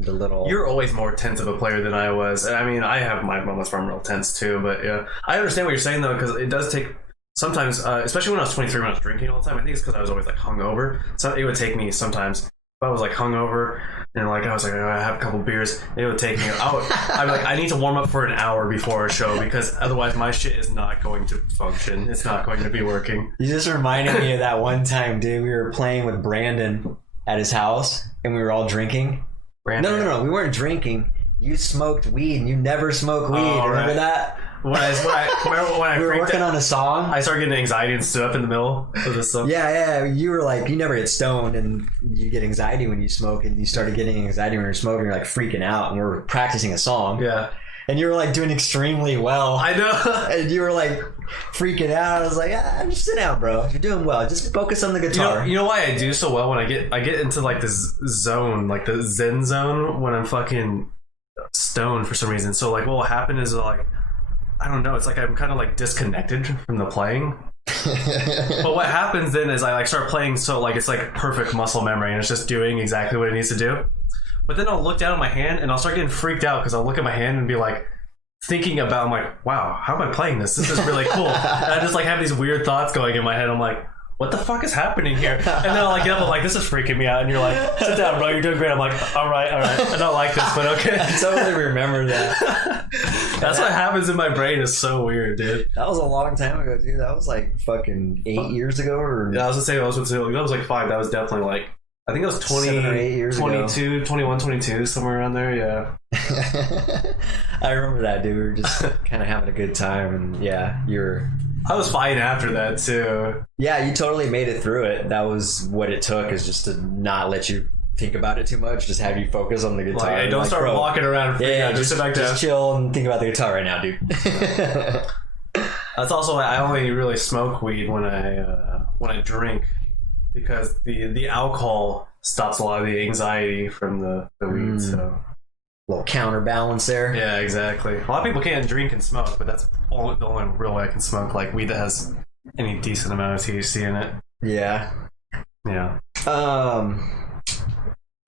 little... You're always more tense of a player than I was. And I have my moments where I'm real tense too, but yeah. I understand what you're saying though, because it does take sometimes, especially when I was 23, when I was drinking all the time. I think it's because I was always like hungover. So it would take me sometimes, if I was like hungover and like I was like, oh, I have a couple beers, it would take me I'd be like, I need to warm up for an hour before a show, because otherwise my shit is not going to function. It's not going to be working. You just reminded me of that one time, dude. We were playing with Brandon at his house and we were all drinking. No. We weren't drinking. You smoked weed, and you never smoke weed. Remember that? When I we were working on a song. I started getting anxiety and stood up in the middle of this song. Yeah. You were like, you never get stoned, and you get anxiety when you smoke, and you started getting anxiety when you're smoking. You're like freaking out, and we're practicing a song. Yeah. And you were like doing extremely well. I know. And you were like freaking out. I was like, just sit down, bro. You're doing well. Just focus on the guitar. You know why I do so well when I get into like this zone, like the Zen zone, when I'm fucking stoned for some reason. So like what will happen is like, I don't know, it's like I'm kind of like disconnected from the playing. But what happens then is I like start playing, so like it's like perfect muscle memory, and it's just doing exactly what it needs to do. But then I'll look down at my hand and I'll start getting freaked out, because I'll look at my hand and be like thinking about, I'm like, wow, how am I playing this? This is really cool. And I just like have these weird thoughts going in my head. I'm like, what the fuck is happening here? And then I'll like get up and like, this is freaking me out. And you're like, sit down, bro, you're doing great. I'm like, all right. I don't like this, but okay. I totally remember that. That's what happens in my brain. Is so weird, dude. That was a long time ago, dude. That was like fucking 8 years ago, or yeah, I was gonna say that was like 5. That was definitely like, I think it was 7 or 8 years 22, ago. 21, 22, somewhere around there, yeah. I remember that, dude. We were just kind of having a good time, and yeah, I was fine after that, too. Yeah, you totally made it through it. That was what it took, is just to not let you think about it too much, just have you focus on the guitar. Like, don't start walking around. Yeah, just sit back down. Just chill and think about the guitar right now, dude. That's also why I only really smoke weed when I drink, because the alcohol stops a lot of the anxiety from the weed. So little counterbalance there. Yeah, exactly. A lot of people can't drink and smoke, but that's the only real way I can smoke like weed that has any decent amount of THC in it. Yeah.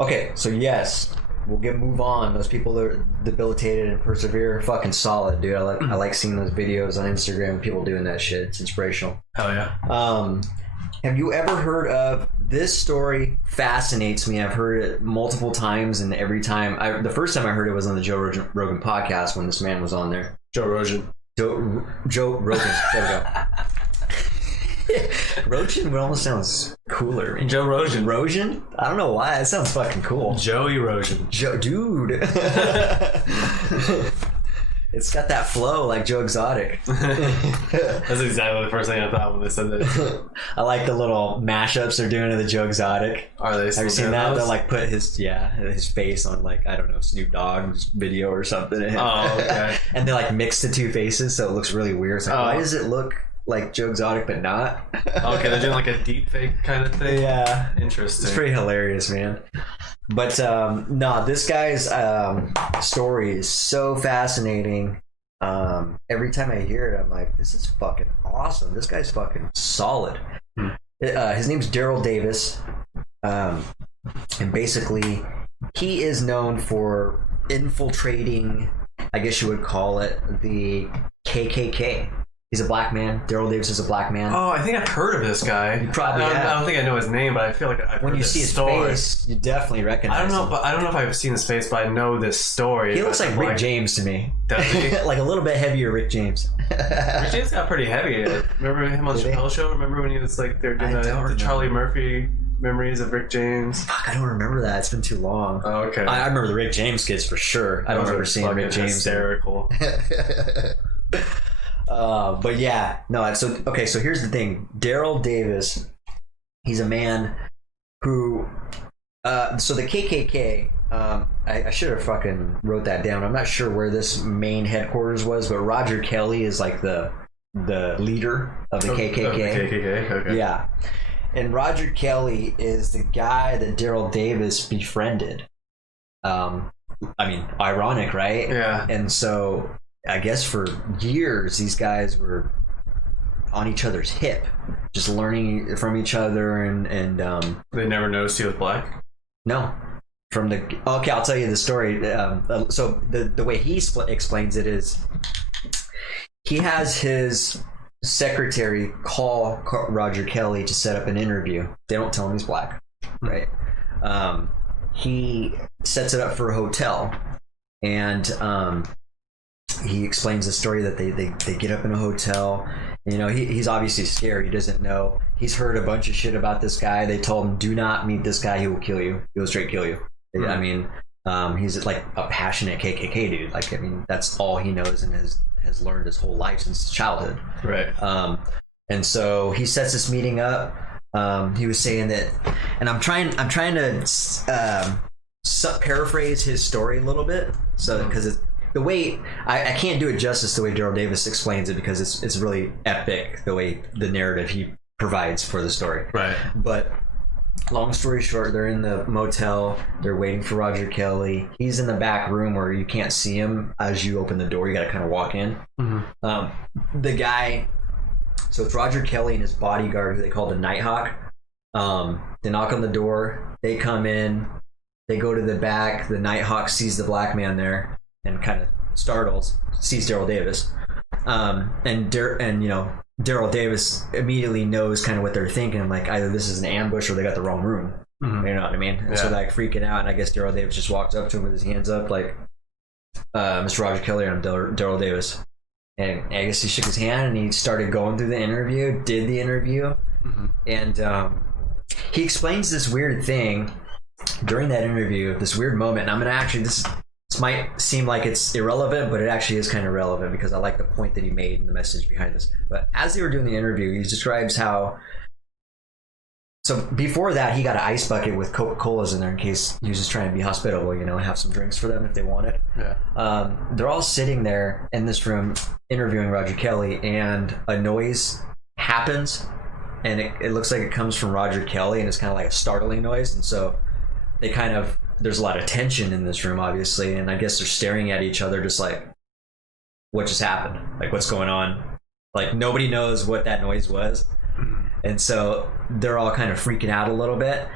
Okay, so yes, we'll move on. Those people that are debilitated and persevere, fucking solid, dude. I like seeing those videos on Instagram, people doing that shit. It's inspirational. Hell yeah. Have you ever heard of this story? Fascinates me. I've heard it multiple times, and every time the first time I heard it was on the Joe Rogan podcast when this man was on there. Joe Rogan. Joe Rogan. There we go. Rogan almost sounds cooler. Joe Rogan. Rogan? I don't know why. That sounds fucking cool. Joey Rogan. Dude. It's got that flow like Joe Exotic. That's exactly the first thing I thought when they said that. I like the little mashups they're doing of the Joe Exotic. Are they? Have you seen that? They'll like put his face on like, I don't know, Snoop Dogg's video or something. Oh, okay. And they like mix the two faces so it looks really weird. It's like, why does it look like Joe Exotic but not? Okay, they're doing like a deep fake kind of thing. Yeah. Interesting. It's pretty hilarious, man. But no, this guy's story is so fascinating. Every time I hear it, I'm like, this is fucking awesome. This guy's fucking solid. His name's Daryl Davis. And basically, he is known for infiltrating, I guess you would call it, the KKK. He's a black man. Daryl Davis is a black man. Oh, I think I've heard of this guy. You probably have. I don't think I know his name, but I feel like I've when heard you this see his story. face, you definitely recognize I don't know, him. but I don't know if I've seen his face, but I know this story. He looks like Rick James to me. Does he? Like a little bit heavier Rick James. Rick James got pretty heavy. Remember him on the Chappelle Show? Remember when he was like they're doing the Charlie Murphy memories of Rick James? Fuck, I don't remember that. It's been too long. Oh, okay. I remember the Rick James kids for sure. I don't remember seeing Rick James. Hysterical. But yeah, no. So here's the thing. Daryl Davis, he's a man who. So the KKK. I should have fucking wrote that down. I'm not sure where this main headquarters was, but Roger Kelly is like the leader of the KKK. Of the KKK. Okay. Yeah, and Roger Kelly is the guy that Daryl Davis befriended. I mean, ironic, right? Yeah. And so I guess for years these guys were on each other's hip, just learning from each other, and They never noticed he was black? no. Okay, I'll tell you the story. So the way he explains it is he has his secretary call Roger Kelly to set up an interview. They don't tell him he's black, right? He sets it up for a hotel, and he explains the story that they get up in a hotel. You know, he's obviously scared. He doesn't know. He's heard a bunch of shit about this guy. They told him, do not meet this guy. He will kill you. He will straight kill you. Mm-hmm. I mean, he's like a passionate KKK dude. Like, I mean, that's all he knows and has learned his whole life since childhood. Right. And so he sets this meeting up. He was saying that, and I'm trying to paraphrase his story a little bit. So, because the way I can't do it justice the way Daryl Davis explains it, because it's really epic the way the narrative he provides for the story. Right. But long story short, they're in the motel. They're waiting for Roger Kelly. He's in the back room where you can't see him as you open the door. You got to kind of walk in. Mm-hmm. The guy. So it's Roger Kelly and his bodyguard, who they call the Nighthawk. They knock on the door. They come in. They go to the back. The Nighthawk sees the black man there and kind of startles, sees Daryl Davis. And you know, Daryl Davis immediately knows kind of what they're thinking. Like, either this is an ambush or they got the wrong room. Mm-hmm. You know what I mean? And so they're like freaking out. And I guess Daryl Davis just walks up to him with his hands up, like, Mr. Roger Kelly, I'm Daryl Davis. And I guess he shook his hand and he started going through the interview, did the interview. Mm-hmm. And he explains this weird thing during that interview, this weird moment. And I'm going to actually, this might seem like it's irrelevant, but it actually is kind of relevant because I like the point that he made and the message behind this. But as they were doing the interview, he describes how, so before that, he got an ice bucket with Coca-Colas in there in case he was just trying to be hospitable, you know, and have some drinks for them if they wanted. Yeah. They're all sitting there in this room interviewing Roger Kelly, and a noise happens, and it looks like it comes from Roger Kelly, and it's kind of like a startling noise. And so they kind of, there's a lot of tension in this room, obviously, and I guess they're staring at each other just like, what just happened? Like, what's going on? Like, nobody knows what that noise was. And so they're all kind of freaking out a little bit,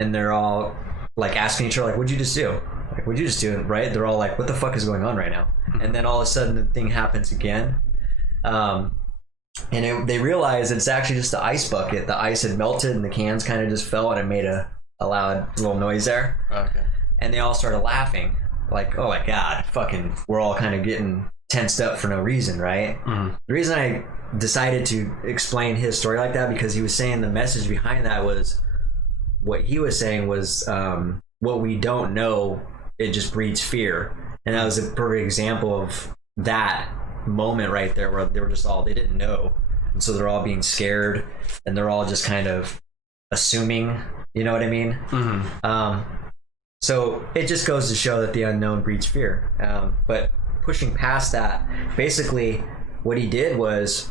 and they're all like asking each other, like, what'd you just do? Like, what'd you just do? Right? They're all like, what the fuck is going on right now? And then all of a sudden the thing happens again. And they realize it's actually just the ice bucket. The ice had melted and the cans kind of just fell, and it made a loud little noise there. Okay. And they all started laughing, like, oh my God, fucking, we're all kind of getting tensed up for no reason, right? Mm-hmm. The reason I decided to explain his story like that because he was saying the message behind that was what he was saying was what we don't know, it just breeds fear. And that was a perfect example of that moment right there where they were just all, they didn't know. And so they're all being scared and they're all just kind of assuming, you know what I mean? So it just goes to show that the unknown breeds fear. But pushing past that, basically what he did was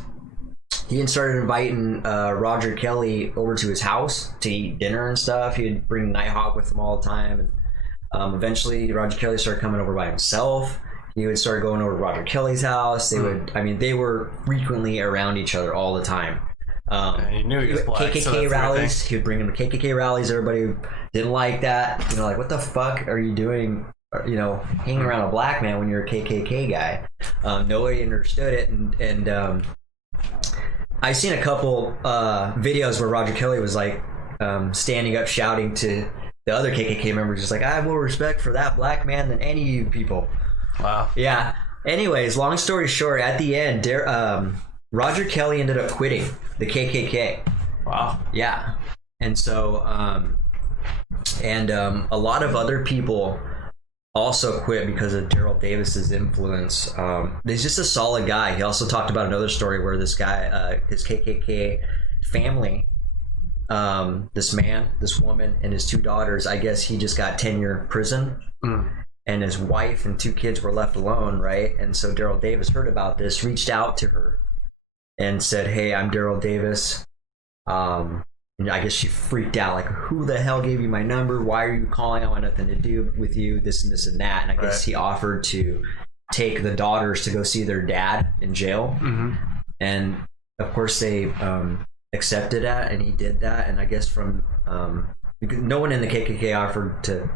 he started inviting Roger Kelly over to his house to eat dinner and stuff. He'd bring Nighthawk with him all the time. And eventually Roger Kelly started coming over by himself. He would start going over to Roger Kelly's house. They were frequently around each other all the time. He knew he was black. KKK rallies. He would bring him to KKK rallies. Everybody didn't like that. You know, like, what the fuck are you doing? You know, hanging around a black man when you're a KKK guy. Nobody understood it, and I've seen a couple videos where Roger Kelly was like standing up, shouting to the other KKK members, just like, I have more respect for that black man than any of you people. Wow. Yeah. Anyways, long story short, at the end, Roger Kelly ended up quitting the KKK. Wow. Yeah. And so, a lot of other people also quit because of Daryl Davis's influence. He's just a solid guy. He also talked about another story where this guy, his KKK family, this man, this woman, and his 2 daughters, I guess he just got 10-year prison. And his wife and 2 kids were left alone, right? And so Daryl Davis heard about this, reached out to her, and said, hey, I'm Daryl Davis. And I guess she freaked out, like, who the hell gave you my number? Why are you calling? I want nothing to do with you, this and this and that. And I guess he offered to take the daughters to go see their dad in jail. And of course they accepted that, and he did that. And I guess from because no one in the KKK offered to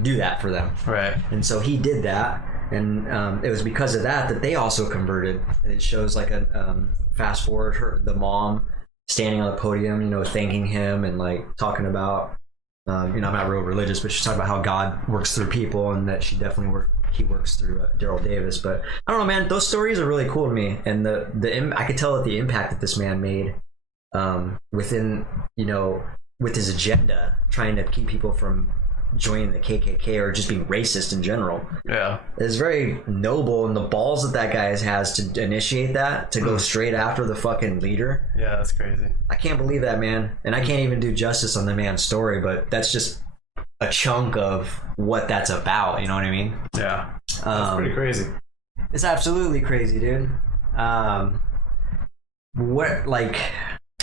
do that for them, right? And so he did that, and it was because of that they also converted. And it shows like a fast forward the mom standing on the podium, you know, thanking him and like talking about you know, I'm not real religious, but she's talking about how God works through people and that he works through Daryl Davis. But I don't know, man, those stories are really cool to me, and I could tell that the impact that this man made within, you know, with his agenda, trying to keep people from joining the KKK or just being racist in general. Yeah, it's very noble, and the balls that guy has to initiate that, to go straight after the fucking leader. Yeah, that's crazy. I can't believe that, man. And I can't even do justice on the man's story, but that's just a chunk of what that's about, you know what I mean? Yeah, that's pretty crazy. It's absolutely crazy, dude. What, like,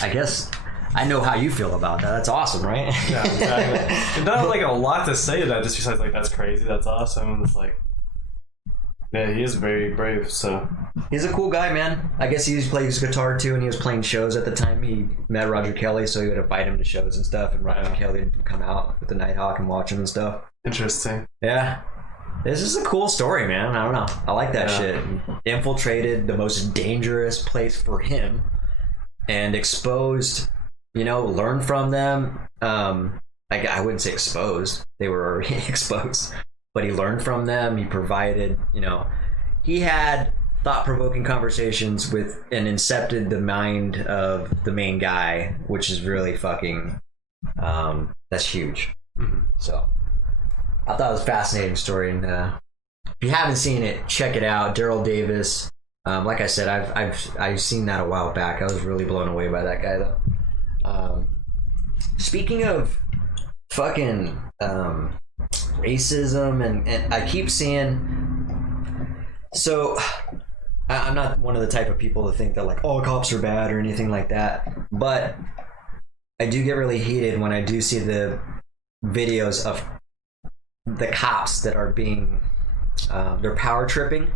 I guess I know how you feel about that. That's awesome, right? Yeah, exactly. And not like a lot to say to that, just besides like, that's crazy, that's awesome. And it's like, yeah, he is very brave. So he's a cool guy, man. I guess he plays guitar too, and he was playing shows at the time. He met Roger Kelly, so he would invite him to shows and stuff. And Roger Kelly would come out with the Nighthawk and watch him and stuff. Interesting. Yeah. This is a cool story, man. I don't know. I like that shit. Infiltrated the most dangerous place for him and exposed, you know, learn from them. I wouldn't say exposed. They were already exposed. But he learned from them. He provided, you know, he had thought-provoking conversations with and incepted the mind of the main guy, which is really fucking, that's huge. So I thought it was a fascinating story. And if you haven't seen it, check it out. Daryl Davis. Like I said, I've seen that a while back. I was really blown away by that guy, though. Speaking of fucking racism, and I keep seeing, so I'm not one of the type of people to think that like, oh, cops are bad or anything like that, but I do get really heated when I do see the videos of the cops that are being they're power tripping.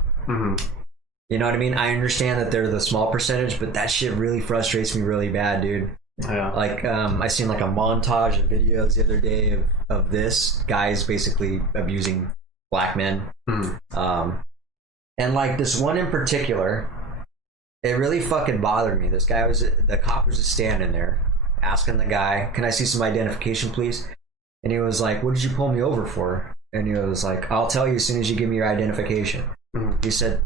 You know what I mean? I understand that they're the small percentage, but that shit really frustrates me really bad, dude. Yeah. Like, I seen like a montage of videos the other day of this guys basically abusing black men. And like this one in particular, it really fucking bothered me. The cop was just standing there asking the guy, can I see some identification, please? And he was like, what did you pull me over for? And he was like, I'll tell you as soon as you give me your identification. He said,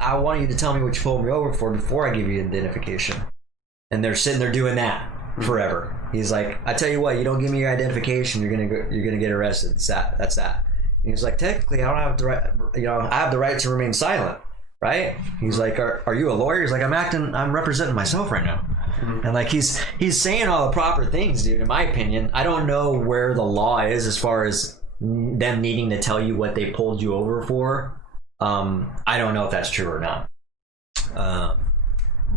I want you to tell me what you pulled me over for before I give you identification. And they're sitting there doing that forever. He's like, I tell you what, you don't give me your identification, you're gonna get arrested. That's that. And he's like, technically, I don't have the right. I have the right to remain silent, right? He's like, are you a lawyer? He's like, I'm representing myself right now. And like he's saying all the proper things, dude. In my opinion, I don't know where the law is as far as them needing to tell you what they pulled you over for. I don't know if that's true or not.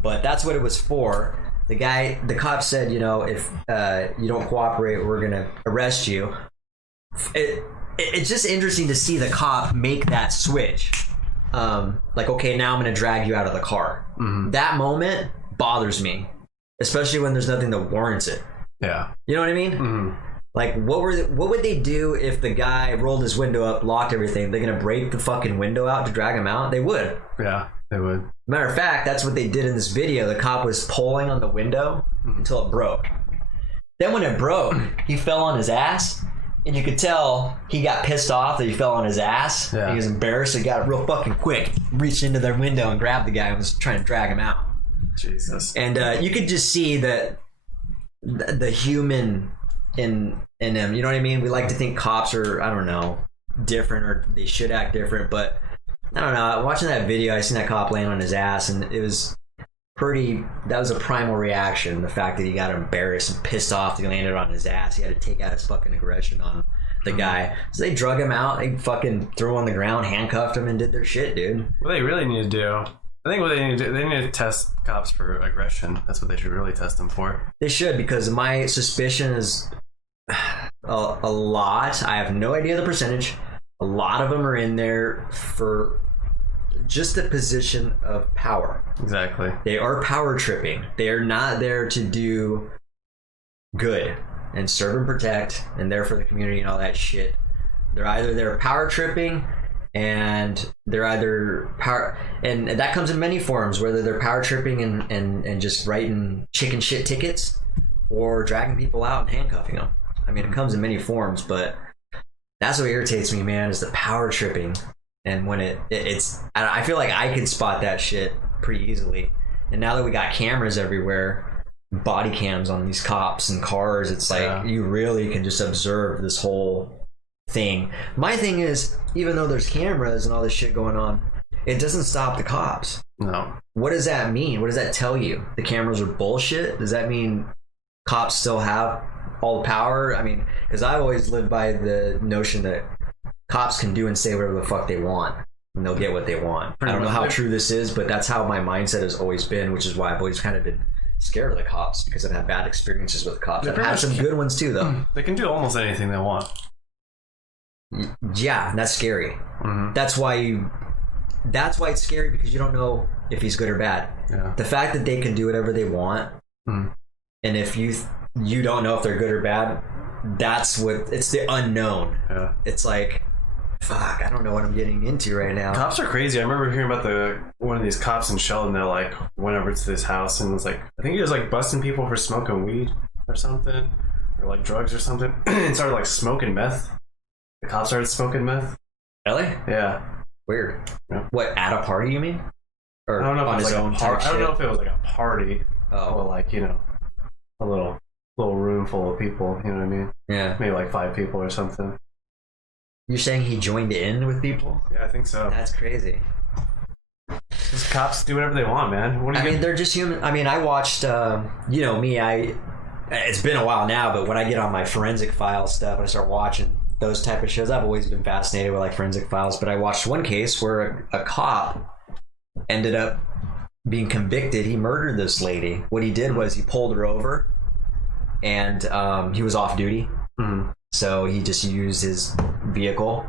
But that's what it was for. The cop said, if you don't cooperate, we're gonna arrest you. It's just interesting to see the cop make that switch. Like, okay, now I'm gonna drag you out of the car. That moment bothers me, especially when there's nothing that warrants it. Yeah. You know what I mean? Like, what would they do if the guy rolled his window up, locked everything? They're gonna break the fucking window out to drag him out? They would. Yeah, they would. Matter of fact, that's what they did in this video. The cop was pulling on the window until it broke. Then when it broke, he fell on his ass, and you could tell he got pissed off that he fell on his ass. Yeah. He was embarrassed. He got real fucking quick, reached into their window and grabbed the guy and was trying to drag him out. Jesus. And you could just see that the human in them. You know what I mean? We like to think cops are, I don't know, different, or they should act different, but I don't know. Watching that video, I seen that cop laying on his ass, and it was that was a primal reaction. The fact that he got embarrassed and pissed off that he landed on his ass. He had to take out his fucking aggression on the guy. So they drug him out. They fucking threw him on the ground, handcuffed him, and did their shit, dude. What they really need to do, I think what they need to do, they need to test cops for aggression. That's what they should really test them for. They should, because my suspicion is a lot. I have no idea the percentage. A lot of them are in there for just a position of power. Exactly. They are power tripping. They are not there to do good and serve and protect and there for the community and all that shit. They're either there power tripping, and they're either power, and that comes in many forms, whether they're power tripping and just writing chicken shit tickets, or dragging people out and handcuffing them. I mean, it comes in many forms, but that's what irritates me, man, is the power tripping. And when it's I feel like I could spot that shit pretty easily. And now that we got cameras everywhere, body cams on these cops and cars, it's like you really can just observe this whole thing. My thing is, even though there's cameras and all this shit going on, it doesn't stop the cops. No. What does that mean? What does that tell you? The cameras are bullshit? Does that mean cops still have all the power? I mean, because I've always lived by the notion that cops can do and say whatever the fuck they want, and they'll get what they want. I don't know how true this is, but that's how my mindset has always been, which is why I've always kind of been scared of the cops, because I've had bad experiences with the cops. I've had some good ones too, though. They can do almost anything they want. Yeah, and that's scary. That's why it's scary, because you don't know if he's good or bad. Yeah. The fact that they can do whatever they want, and if you don't know if they're good or bad, that's what it's the unknown. Yeah. It's like, fuck, I don't know what I'm getting into right now. Cops are crazy. I remember hearing about one of these cops in Sheldon. They're like, went over to this house and was like, I think he was like busting people for smoking weed or something, or like drugs or something, and started like smoking meth. The cops started smoking meth. Really? Yeah. Weird. Yeah. What, at a party, you mean? Or I don't know if on it was his like own a type I don't know shit? if it was like a party, or like, a little room full of people. You know what I mean? Yeah. Maybe like 5 people or something. You're saying he joined in with people? Yeah, I think so. That's crazy. These cops do whatever they want, man. What do you mean, they're just human. I mean, I watched, me, it's been a while now, but when I get on my forensic files stuff and I start watching those type of shows, I've always been fascinated with like forensic files. But I watched one case where a cop ended up being convicted. He murdered this lady. What he did was he pulled her over, and he was off duty. So he just used his vehicle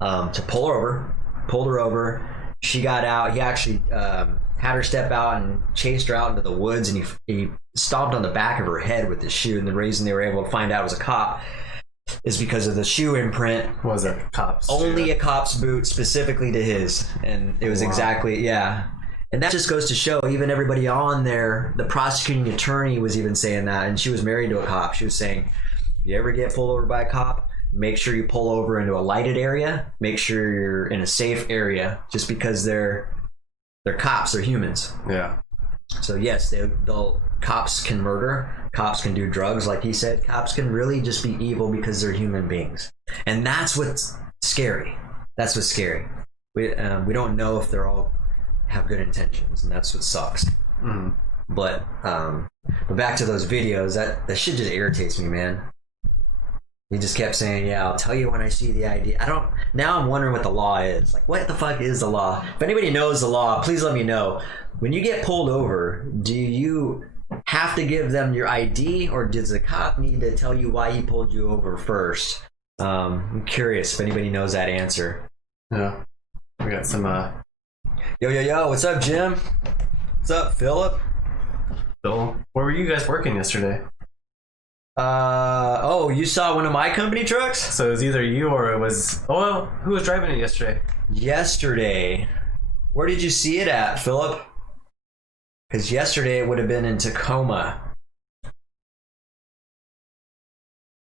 to pull her over. She got out. He actually had her step out and chased her out into the woods, and he stomped on the back of her head with his shoe. And the reason they were able to find out it was a cop is because of the shoe imprint. Was it cops? Only a cop's boot, specifically to his. And it was exactly, yeah. And that just goes to show, even everybody on there, the prosecuting attorney was even saying that, and she was married to a cop. She was saying, if you ever get pulled over by a cop, make sure you pull over into a lighted area. Make sure you're in a safe area. Just because they're they're cops, they're humans. Yeah. So yes, cops can murder, cops can do drugs, like he said. Cops can really just be evil because they're human beings, and that's what's scary. That's what's scary. We don't know if they're all have good intentions, and that's what sucks. Mm-hmm. But back to those videos, that shit just irritates me, man. He just kept saying, "Yeah, I'll tell you when I see the ID." Now I'm wondering what the law is. Like, what the fuck is the law? If anybody knows the law, please let me know. When you get pulled over, do you have to give them your ID, or does the cop need to tell you why he pulled you over first? I'm curious if anybody knows that answer. Yeah. We got some, Yo, what's up, Jim? What's up, Philip? Bill. Where were you guys working yesterday? You saw one of my company trucks? So it was either you or it was... Oh, well, who was driving it yesterday? Yesterday. Where did you see it at, Philip? Because yesterday it would have been in Tacoma.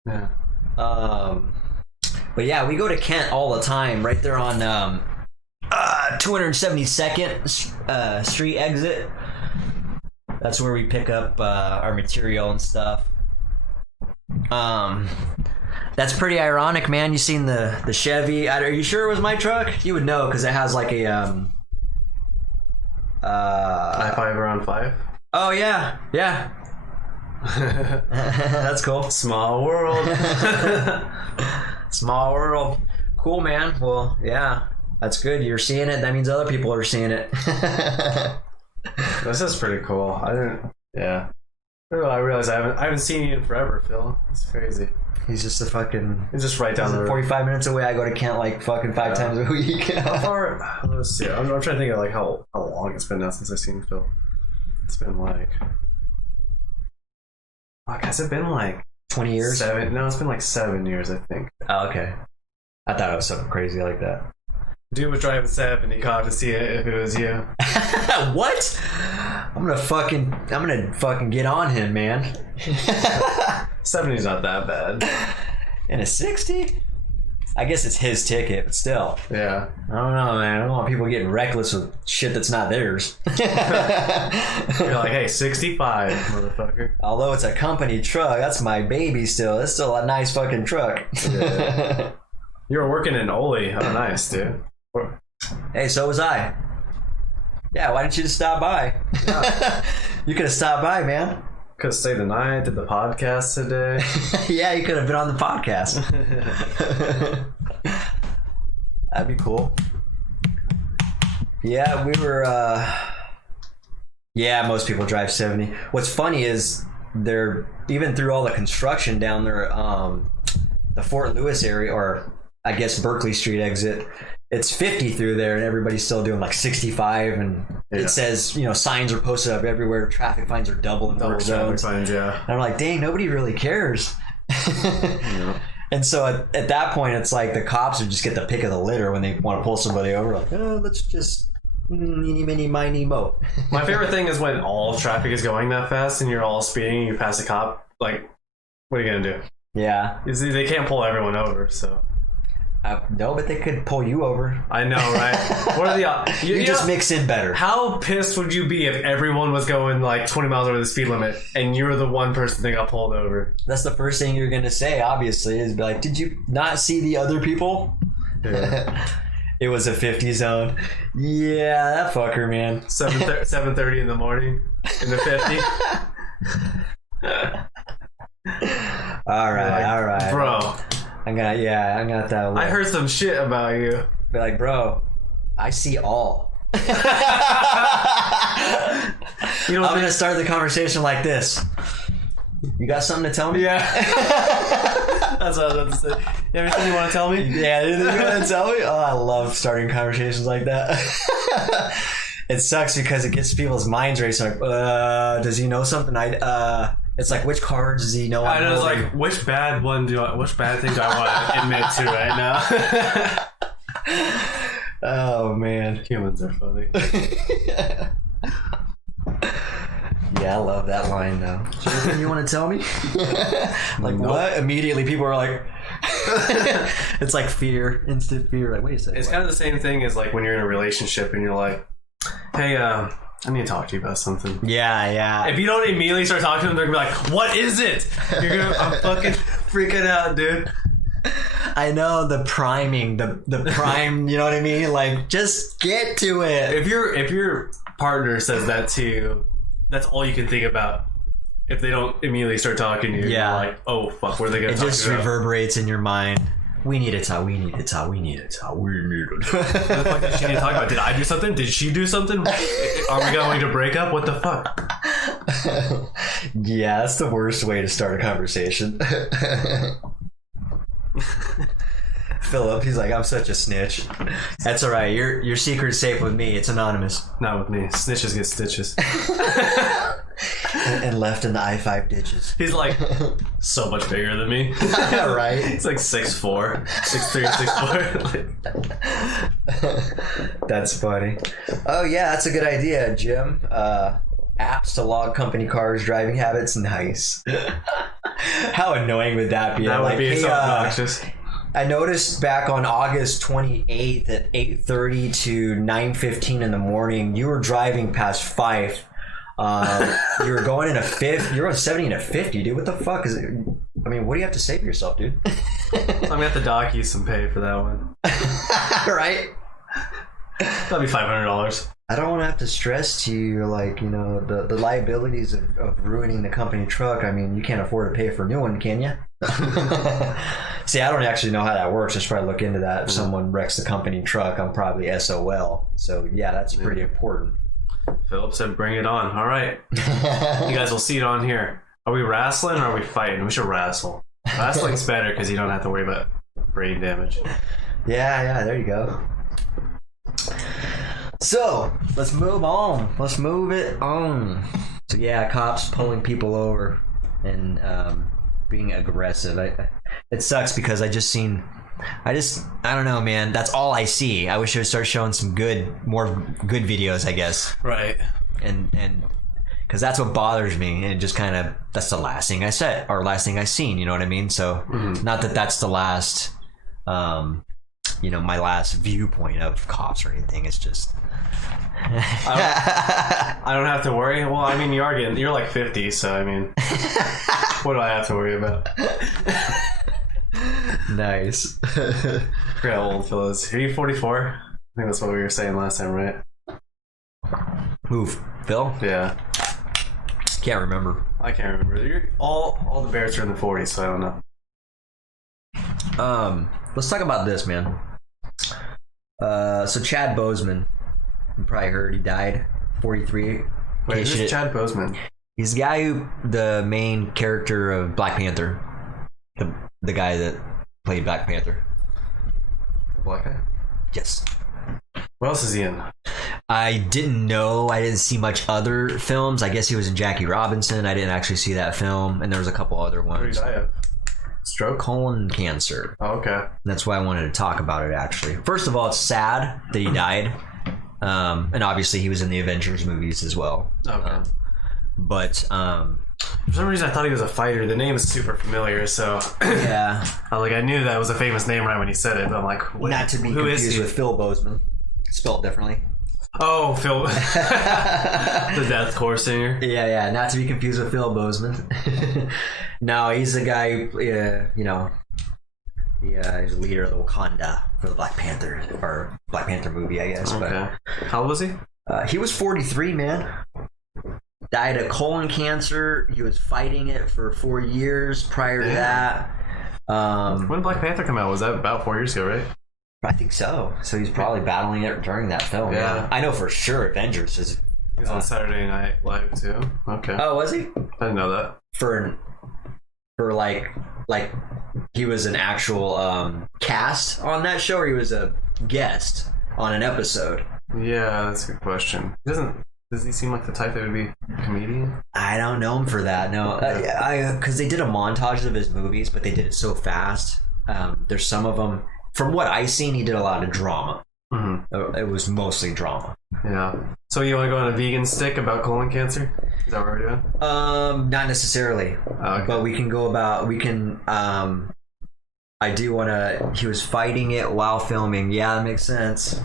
Yeah. But yeah, we go to Kent all the time, right there on 272nd Street exit. That's where we pick up our material and stuff. That's pretty ironic, man. You seen the Chevy? Are you sure it was my truck? You would know because it has like a I-5 around 5? Oh yeah. That's cool. Small world. Small world. Cool, man. Well, yeah, that's good. You're seeing it. That means other people are seeing it. This is pretty cool. Yeah. I realize I haven't seen you in forever, Phil. It's crazy. He's just It's just right down the road. 45 minutes away. I go to Kent like fucking 5 times a week. How far? Let's see. I'm trying to think of like how long it's been now since I've seen Phil. It's been like... Fuck, has it been like 20 years? 7? No, it's been like 7 years, I think. Oh, okay. I thought it was something crazy like that. Dude was driving 7. He caught to see it if it was you. What? I'm gonna fucking get on him, man. 70's not that bad. In a 60? I guess it's his ticket, but still. Yeah. I don't know, man. I don't want people getting reckless with shit that's not theirs. You're like, hey, 65, motherfucker. Although it's a company truck, that's my baby still. It's still a nice fucking truck. Yeah. You were working in Ole. Oh, nice, dude. Hey, so was I. Yeah, why didn't you just stop by? Yeah. You could have stopped by, man. Could have stayed the night, did the podcast today. Yeah, you could have been on the podcast. That'd be cool. Yeah, we were... Yeah, most people drive 70. What's funny is they're... Even through all the construction down there, the Fort Lewis area, or I guess Berkeley Street exit, it's 50 through there, and everybody's still doing like 65, and it says, signs are posted up everywhere. Traffic fines are double in work zones. Fines, yeah. And I'm like, dang, nobody really cares. Yeah. And so at that point, it's like the cops would just get the pick of the litter when they want to pull somebody over. Like, let's just eeny, miny, miny, mo. My favorite thing is when all traffic is going that fast and you're all speeding and you pass a cop. Like, what are you gonna do? Yeah. You see, they can't pull everyone over, so. No, but they could pull you over. I know, right? What are the you just mix in better. How pissed would you be if everyone was going like 20 miles over the speed limit and you're the one person that got pulled over? That's the first thing you're gonna say, obviously, is be like, did you not see the other people? Yeah. It was a 50 zone. Yeah, that fucker, man. 7:30 in the morning in the 50. All right, bro. I'm gonna have that. I heard some shit about you. Be like, bro, I see all. I'm gonna start the conversation like this. You got something to tell me? Yeah. That's what I was about to say. You have anything you want to tell me? Yeah, anything you want to tell me? Oh, I love starting conversations like that. It sucks because it gets people's minds racing. Like, does he know something? It's like, which cards does he know? I know, it's like, which bad thing do I want to admit to right now? Oh man, humans are funny. Yeah, I love that line though. Anything you want to tell me? Like, nope. What? Immediately people are like, it's like fear, instant fear. Like, wait a second. It's kind of the same thing as like when you're in a relationship and you're like, hey, I need to talk to you about something. Yeah. If you don't immediately start talking to them, they're gonna be like, what is it? I'm fucking freaking out, dude. I know the priming, the prime, you know what I mean? Like, just get to it. If your partner says that to you, that's all you can think about. If they don't immediately start talking to you, you're like, oh fuck, what are they gonna talk about? It just reverberates in your mind. We need to talk. What the fuck did she need to talk about? Did I do something? Did she do something? Are we going to break up? What the fuck? Yeah, that's the worst way to start a conversation. Philip, he's like, I'm such a snitch. That's all right. Your secret's safe with me. It's anonymous. Not with me. Snitches get stitches. and left in the I-5 ditches. He's like so much bigger than me. Right? He's like 6'4", 6'3", 6'4". That's funny. Oh yeah, that's a good idea, Jim. Apps to log company cars' driving habits. Nice. How annoying would that be? That would be so obnoxious. I noticed back on August 28th at 8:30 to 9:15 in the morning, you were driving past Fife. You were going in a 50. You're on 70 and a 50, dude. What the fuck is it? I mean, what do you have to say for yourself, dude? I'm gonna have to dock you some pay for that one. Right? That'll be $500. I don't want to have to stress to you, like, you know, the liabilities of ruining the company truck. I mean, you can't afford to pay for a new one, can you? See, I don't actually know how that works. I should probably look into that. If someone wrecks the company truck, I'm probably SOL. So, yeah, that's pretty important. Philip said, bring it on. All right. You guys will see it on here. Are we wrestling or are we fighting? We should wrestle. Wrestling's better because you don't have to worry about brain damage. Yeah, there you go. So, let's move on. Let's move it on. So, yeah, cops pulling people over and being aggressive. It sucks because I don't know, man. That's all I see. I wish I would start showing some more good videos, I guess. Right. And because that's what bothers me. And it just kind of, that's the last thing I said, or last thing I seen, you know what I mean? So, not that that's the last, my last viewpoint of cops or anything. It's just... I don't have to worry. Well, I mean, you're like 50, so I mean, what do I have to worry about? Nice. Forget how old Phil is. Are you 44? I think that's what we were saying last time, right? Move, Phil? Yeah. Can't remember. I can't remember. All the Bears are in the 40s, so I don't know. Let's talk about this, man. So Chad Boseman, you probably heard he died, 43. Wait, who's Chad Boseman? He's the guy the main character of Black Panther. The guy that played Black Panther. Black guy? Yes. What else is he in? I didn't know. I didn't see much other films. I guess he was in Jackie Robinson. I didn't actually see that film. And there was a couple other ones. What did he die of? Stroke? Colon cancer. Oh, okay. That's why I wanted to talk about it, actually. First of all, it's sad that he died. And obviously he was in the Avengers movies as well. Okay. But for some reason I thought he was a fighter. The name is super familiar, so yeah. I knew that was a famous name right when he said it, but I'm like, not to be confused with Phil Boseman, spelled differently. Oh, Phil, the deathcore singer. Yeah, not to be confused with Phil Boseman. No, he's the guy who, he's the leader of the Wakanda for the Black Panther movie, I guess. Okay. But how old was he? He was 43, man. Died of colon cancer. He was fighting it for 4 years prior to that. When did Black Panther come out? Was that about 4 years ago, right? I think so. So he's probably battling it during that film. Yeah. I know for sure Avengers is... He was on Saturday Night Live, too. Okay. Oh, was he? I didn't know that. For like he was an actual cast on that show, or he was a guest on an episode? Yeah, that's a good question. Does he seem like the type that would be a comedian? I don't know him for that. No, because they did a montage of his movies, but they did it so fast. There's some of them. From what I've seen, he did a lot of drama. Mm-hmm. It was mostly drama. Yeah. So you want to go on a vegan stick about colon cancer? Is that what we're doing? Not necessarily. Okay. But we can go about. We can. I do want to. He was fighting it while filming. Yeah, that makes sense.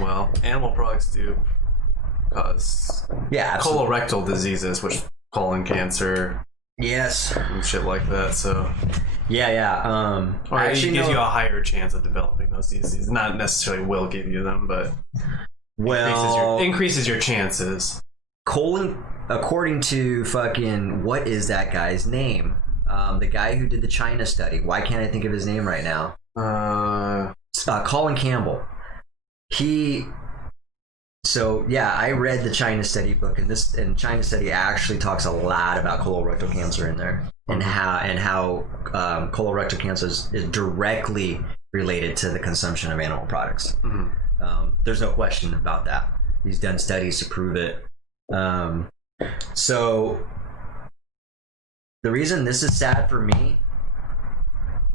Well, animal products do cause absolutely. colorectal diseases, which colon cancer Yes. and shit like that. So Or it gives you a higher chance of developing those diseases. Not necessarily will give you them, but increases your chances. Colon, according to fucking, what is that guy's name? The guy who did the China study. Why can't I think of his name right now? Colin Campbell. I read the China study book, and China study actually talks a lot about colorectal cancer in there, and how colorectal cancer is directly related to the consumption of animal products. Mm-hmm. There's no question about that. He's done studies to prove it. So the reason this is sad for me,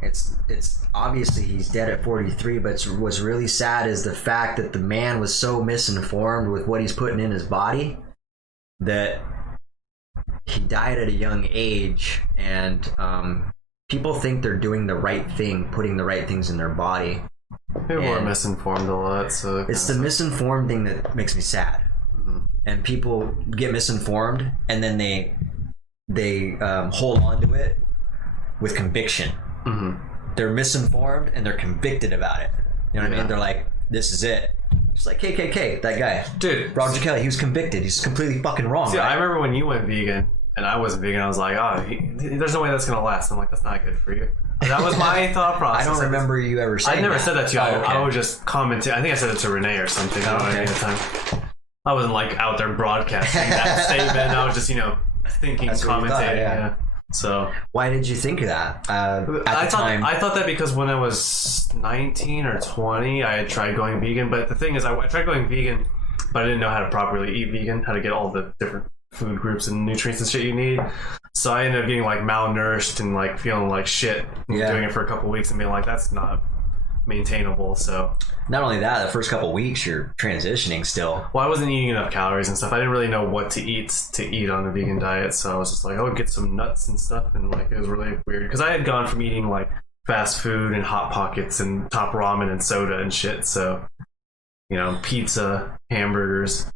it's obviously he's dead at 43, but what's really sad is the fact that the man was so misinformed with what he's putting in his body that he died at a young age, and people think they're doing the right thing, putting the right things in their body. People are misinformed a lot, so it's the misinformed thing that makes me sad. Mm-hmm. And people get misinformed, and then they hold on to it with conviction. Mm-hmm. They're misinformed and they're convicted about it. You know what I mean? They're like, "This is it." Just like KKK, that guy, dude, Roger Kelly. He was convicted. He's completely fucking wrong. See, right? I remember when you went vegan and I wasn't vegan. I was like, there's no way that's gonna last. I'm like, that's not good for you. That was my thought process. I don't remember you ever saying that. I never said that to you. Okay. I was just commenting. I think I said it to Renee or something. I don't know at the time. I wasn't like out there broadcasting that statement. I was just, thinking, commentating. Yeah. So why did you think of that? I thought that because when I was 19 or 20, I had tried going vegan. But the thing is, I tried going vegan, but I didn't know how to properly eat vegan, how to get all the different food groups and nutrients and shit you need. So I ended up getting like malnourished and like feeling like shit. Doing it for a couple of weeks and being like, that's not maintainable. So not only that, the first couple of weeks you're transitioning still. Well, I wasn't eating enough calories and stuff. I didn't really know what to eat on the vegan diet, so I was just like, oh, get some nuts and stuff, and like it was really weird because I had gone from eating like fast food and Hot Pockets and Top Ramen and soda and shit, so pizza, hamburgers,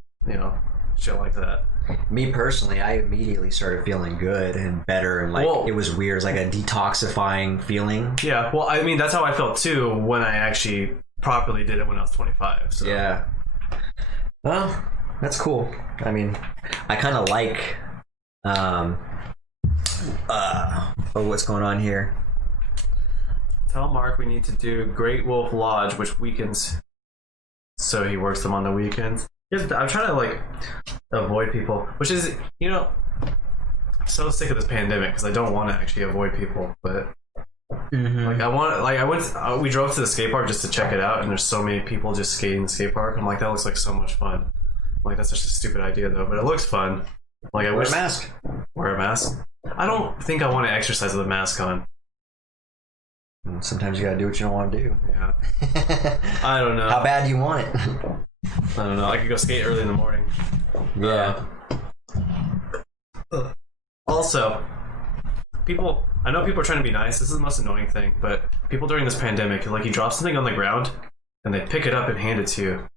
shit like that. Me personally, I immediately started feeling good and better, and it was weird. It was like a detoxifying feeling. Yeah, well, I mean, that's how I felt too when I actually properly did it when I was 25. So. Yeah. Well, that's cool. I mean, I kind of like what's going on here. Tell Mark we need to do Great Wolf Lodge, which weekends, so he works them on the weekends. I'm trying to avoid people, which is, I'm so sick of this pandemic because I don't want to actually avoid people, but mm-hmm. We drove to the skate park just to check it out, and there's so many people just skating the skate park. I'm like, that looks like so much fun. I'm like, that's such a stupid idea though, but it looks fun. Like, wear a mask. Wear a mask. I don't think I want to exercise with a mask on. Sometimes you gotta do what you don't want to do. Yeah. I don't know. How bad do you want it? I don't know. I could go skate early in the morning. Yeah. Also, I know people are trying to be nice. This is the most annoying thing, but people during this pandemic, you drop something on the ground and they pick it up and hand it to you.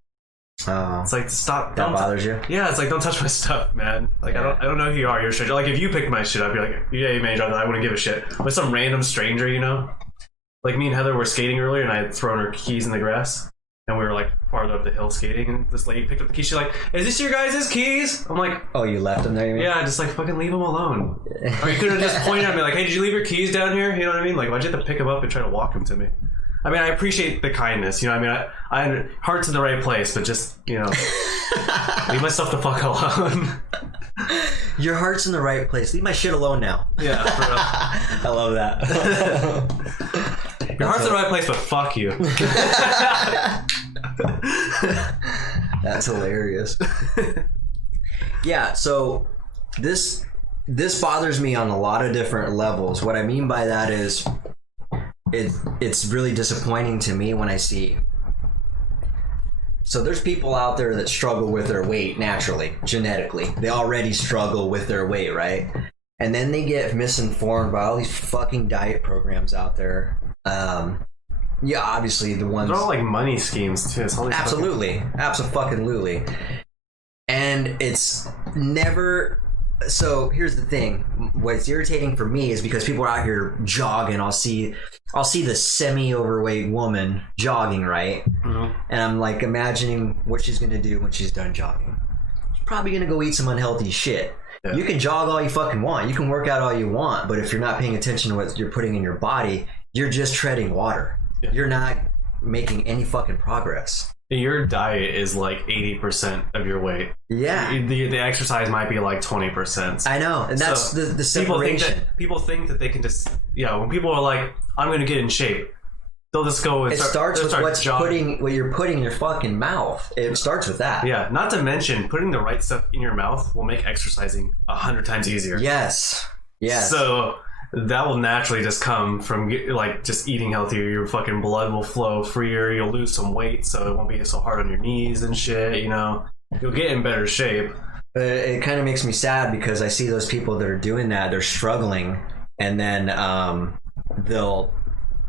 Oh. It's like, stop. That bothers you? Yeah, it's like, don't touch my stuff, man. Like, yeah. I don't know who you are. You're a stranger. Like, if you pick my shit up, you're like, yeah, you may, I wouldn't give a shit. But some random stranger, Like, me and Heather were skating earlier, and I had thrown her keys in the grass. And we were like farther up the hill skating, and this lady picked up the keys. She's like, "Is this your guys' keys?" I'm like, "Oh, you left them there, you mean?" Yeah, just like fucking leave them alone. Or you could have just pointed at me like, "Hey, did you leave your keys down here?" You know what I mean? Like, why'd you have to pick them up and try to walk them to me? I mean, I appreciate the kindness. I mean, I heart's in the right place, but just leave my stuff the fuck alone. Your heart's in the right place. Leave my shit alone now. Yeah, for real. I love that. Your heart's in the right place, but fuck you. That's hilarious. Yeah, so this bothers me on a lot of different levels. What I mean by that is it's really disappointing to me when I see. So there's people out there that struggle with their weight naturally, genetically. They already struggle with their weight, right? And then they get misinformed by all these fucking diet programs out there. Yeah, obviously the ones. They're all like money schemes too. It's all absolutely. And And it's never. So here's the thing. What's irritating for me is because people are out here jogging. I'll see the semi-overweight woman jogging, right? Mm-hmm. And I'm like imagining what she's gonna do when she's done jogging. She's probably gonna go eat some unhealthy shit. Yeah. You can jog all you fucking want. You can work out all you want, but if you're not paying attention to what you're putting in your body, you're just treading water. Yeah. You're not making any fucking progress. Your diet is like 80% of your weight. Yeah. The exercise might be like 20%. I know. And that's so the separation. People think that they can just, when people are like, I'm going to get in shape, they'll just go and starts with what you're putting in your fucking mouth. It starts with that. Yeah. Not to mention, putting the right stuff in your mouth will make exercising 100 times easier. Yes. So that will naturally just come from like just eating healthier. Your fucking blood will flow freer. You'll lose some weight, so it won't be so hard on your knees and shit. You'll get in better shape. It kind of makes me sad because I see those people that are doing that. They're struggling, and then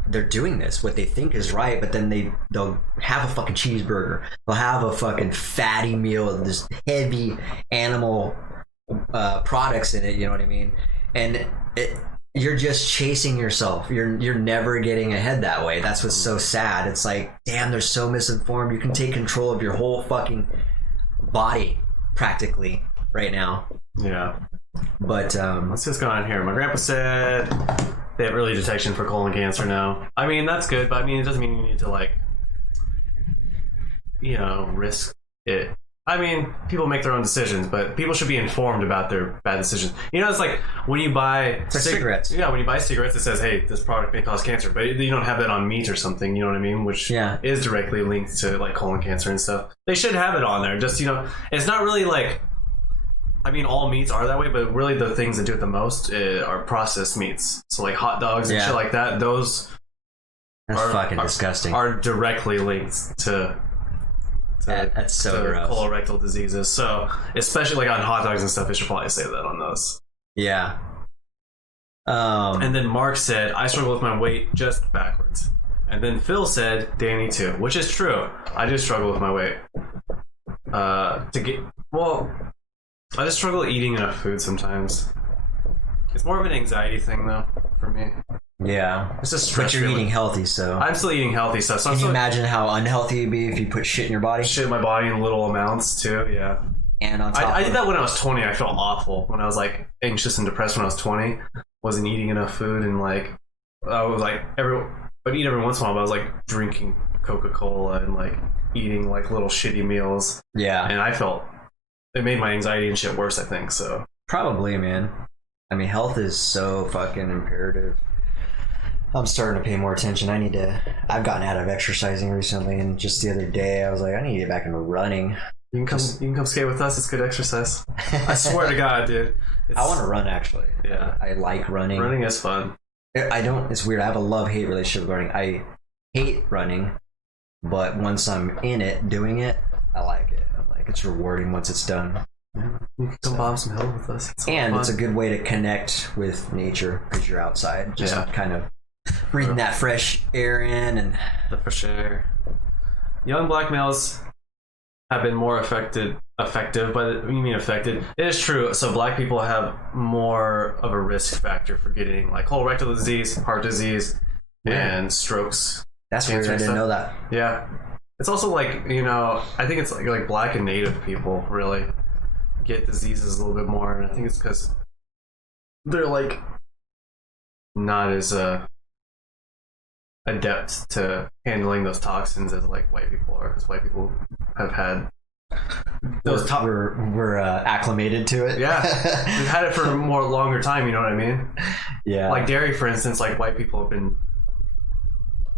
they're doing this what they think is right, but then they'll have a fucking cheeseburger. They'll have a fucking fatty meal with this heavy animal products in it. You know what I mean? And you're just chasing yourself. You're never getting ahead that way. That's what's so sad. It's like, damn, they're so misinformed. You can take control of your whole fucking body practically right now. Yeah. But let's just go on here. My grandpa said they have early detection for colon cancer now. I mean, that's good, but I mean, it doesn't mean you need to like, risk it. I mean, people make their own decisions, but people should be informed about their bad decisions. It's like when you buy cigarettes. Yeah, when you buy cigarettes, it says, hey, this product may cause cancer, but you don't have that on meat or something, you know what I mean? Which is directly linked to like colon cancer and stuff. They should have it on there. Just, it's not really like, I mean, all meats are that way, but really the things that do it the most are processed meats. So like hot dogs and shit like that, those fucking disgusting. Are directly linked to that's so gross. Colorectal diseases. So especially like on hot dogs and stuff, they should probably say that on those. Yeah. And then Mark said, I struggle with my weight just backwards. And then Phil said, Danny too, which is true. I do struggle with my weight. I just struggle eating enough food sometimes. It's more of an anxiety thing though for me. Yeah. It's just stress. But you're eating healthy, so. I'm still eating healthy stuff. So Can you imagine how unhealthy it'd be if you put shit in your body? Shit in my body in little amounts too, yeah. And on top I did that when I was 20. I felt awful when I was like anxious and depressed when I was 20. Wasn't eating enough food and like I was like I'd eat every once in a while, but I was like drinking Coca-Cola and like eating like little shitty meals. Yeah. And I felt it made my anxiety and shit worse, I think, so. Probably, man. I mean, health is so fucking imperative. I'm starting to pay more attention. I've gotten out of exercising recently, and just the other day I was like, I need to get back into running. You can come skate with us. It's good exercise. I swear to God, dude. I want to run, actually. Yeah. I like running. Running is fun. It's weird. I have a love-hate relationship with running. I hate running, but once I'm in it, doing it, I like it. I'm like, it's rewarding once it's done. Yeah. You can come bomb some hill with us. It's a good way to connect with nature because you're outside. Just kind of breathing that fresh air in and the fresh air. Young black males have been more affected. But you mean affected? It is true. So black people have more of a risk factor for getting like colorectal disease, heart disease, and strokes. That's weird. I didn't know that. Yeah, it's also like I think it's like black and native people really get diseases a little bit more, and I think it's because they're like not as adept to handling those toxins as like white people are, because white people have had those we're acclimated to it. Yeah, we've had it for a more longer time. You know what I mean? Yeah. Like dairy, for instance. Like white people have been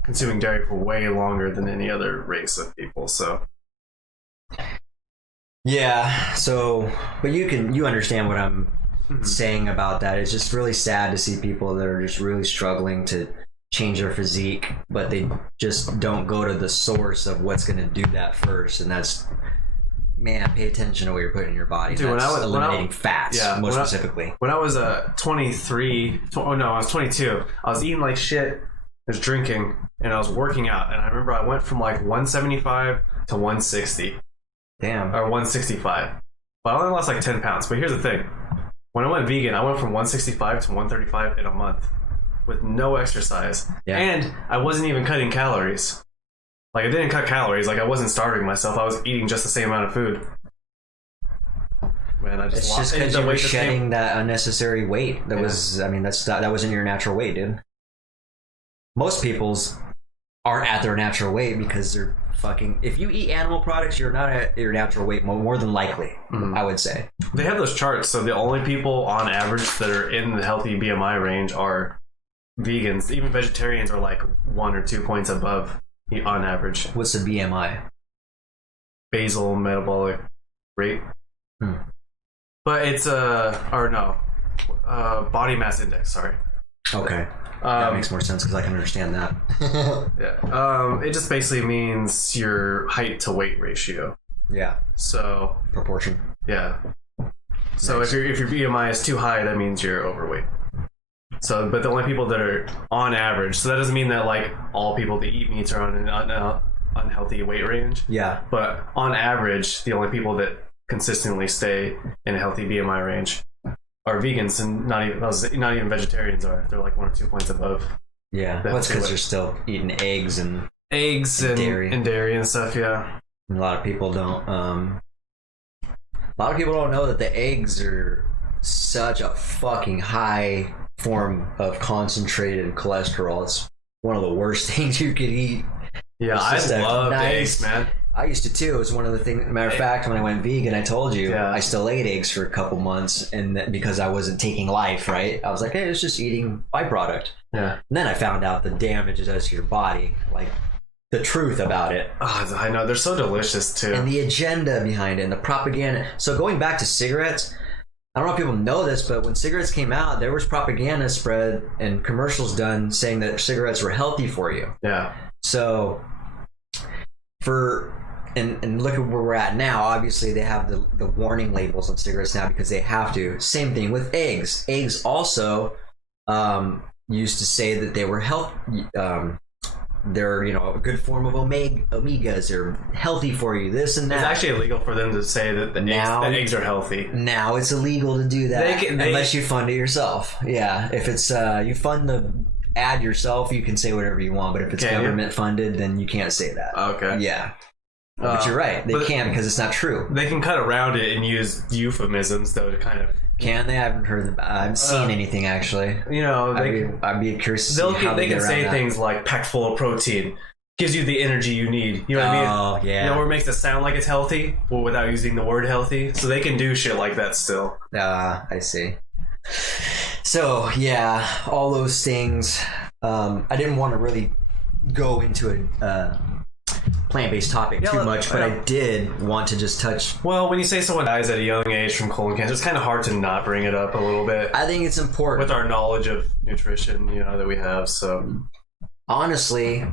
consuming dairy for way longer than any other race of people. So. Yeah. So, but you understand what I'm saying about that. It's just really sad to see people that are just really struggling to change their physique, but they just don't go to the source of what's going to do that first, and that's. Man, pay attention to what you're putting in your body. Dude, that's eliminating fats, most specifically. When I was 23, I was 22. I was eating like shit, I was drinking, and I was working out. And I remember I went from like 175 to 160. Damn. Or 165. But I only lost like 10 pounds. But here's the thing. When I went vegan, I went from 165 to 135 in a month with no exercise. Yeah. And I wasn't even cutting calories. Like, I didn't cut calories. Like, I wasn't starving myself. I was eating just the same amount of food. Man, I just It's lost just because the you were weight just came- shedding that unnecessary weight. That was, I mean, that wasn't your natural weight, dude. Most people's aren't at their natural weight because they're fucking. If you eat animal products, you're not at your natural weight more than likely. I would say. They have those charts, so the only people on average that are in the healthy BMI range are vegans. Even vegetarians are like 1 or 2 points above on average. What's the BMI? Basal metabolic rate. But it's body mass index. Sorry. Okay, that makes more sense because I can understand that. Yeah. It just basically means your height to weight ratio. Yeah, So proportion. yeah. So Nice. if your BMI is too high, that means you're overweight. So, but the only people that are on average, so that doesn't mean that like all people that eat meats are on an unhealthy weight range. Yeah, But on average, the only people that consistently stay in a healthy BMI range are vegans, and not even vegetarians are. They're like 1 or 2 points above. yeah. That's That's because it. you're still eating eggs, and Eggs and dairy and stuff. Yeah. a lot of people don't. A lot of people don't know that the eggs are such a fucking high form of concentrated cholesterol. It's one of the worst things you could eat. Yeah, It's I just a love nice- eggs, man. I used to too. It was one of the things. Matter of fact, when I went vegan, I told you Yeah. I still ate eggs for a couple months, and because I wasn't taking life, right? I was like, hey, it's just eating byproduct. Yeah. And then I found out the damage it does to your body, like the truth about it, Oh, I know. They're so delicious, too. and the agenda behind it, and the propaganda. So going back to cigarettes, I don't know if people know this, but when cigarettes came out, there was propaganda spread and commercials done saying that cigarettes were healthy for you. Yeah. So and look at where we're at now. Obviously, they have the warning labels on cigarettes now because they have to. Same thing with eggs. Eggs also used to say that they were they're a good form of omegas. They're healthy for you. This and that. It's actually illegal for them to say that the eggs are healthy. Now it's illegal to do that unless you fund it yourself. Yeah, if it's you fund the ad yourself, you can say whatever you want. But if it's government funded, then you can't say that. Okay. Yeah. But you're right. They can't because it's not true. They can cut around it and use euphemisms, though, to kind of... Can they? I haven't heard. I haven't seen anything actually. I'd be curious to see how they can get say around things like packed full of protein, gives you the energy you need. You know what I mean? Oh yeah. Where it makes it sound like it's healthy, but without using the word healthy. So they can do shit like that still. I see. So yeah, all those things. I didn't want to really go into a plant-based topic too much, but I did want to just touch. Well, when you say someone dies at a young age from colon cancer, it's kind of hard to not bring it up a little bit. I think it's important with our knowledge of nutrition, that we have. So honestly,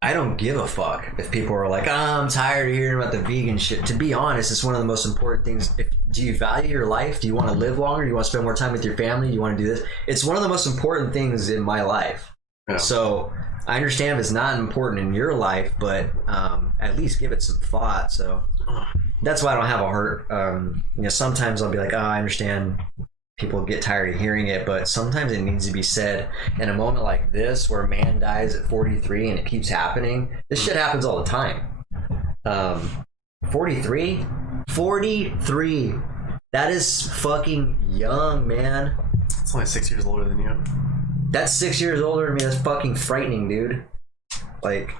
I don't give a fuck if people are like, I'm tired of hearing about the vegan shit. To be honest, it's one of the most important things. Do you value your life? Do you want to live longer? Do you want to spend more time with your family? Do you want to do this? It's one of the most important things in my life. Yeah. So I understand if it's not important in your life, but at least give it some thought. So that's why I don't have a heart. Sometimes I'll be like, I understand people get tired of hearing it, but sometimes it needs to be said. In a moment like this, where a man dies at 43 and it keeps happening, this shit happens all the time. 43? 43. That is fucking young, man. It's only 6 years older than you. That's 6 years older than me. That's fucking frightening, dude. Like,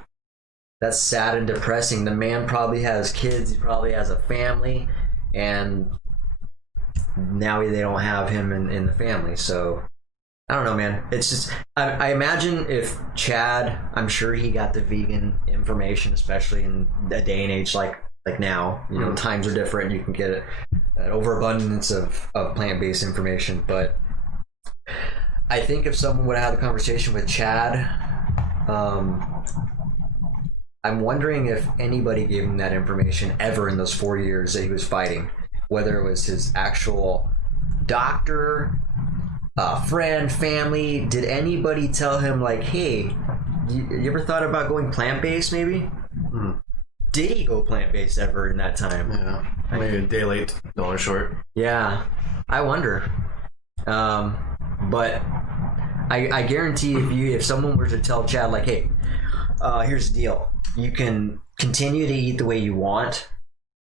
that's sad and depressing. The man probably has kids. He probably has a family. And now they don't have him in the family. So, I don't know, man. It's just, I imagine if Chad, I'm sure he got the vegan information, especially in a day and age like now. Times are different. You can get an overabundance of plant-based information. But I think if someone would have had a conversation with Chad, I'm wondering if anybody gave him that information ever in those 4 years that he was fighting, whether it was his actual doctor, friend, family. Did anybody tell him like, hey, you ever thought about going plant-based maybe? did he go plant-based ever in that time? Yeah, maybe a day late, dollar short. Yeah, I wonder. But I guarantee if someone were to tell Chad, like, hey, here's the deal. You can continue to eat the way you want,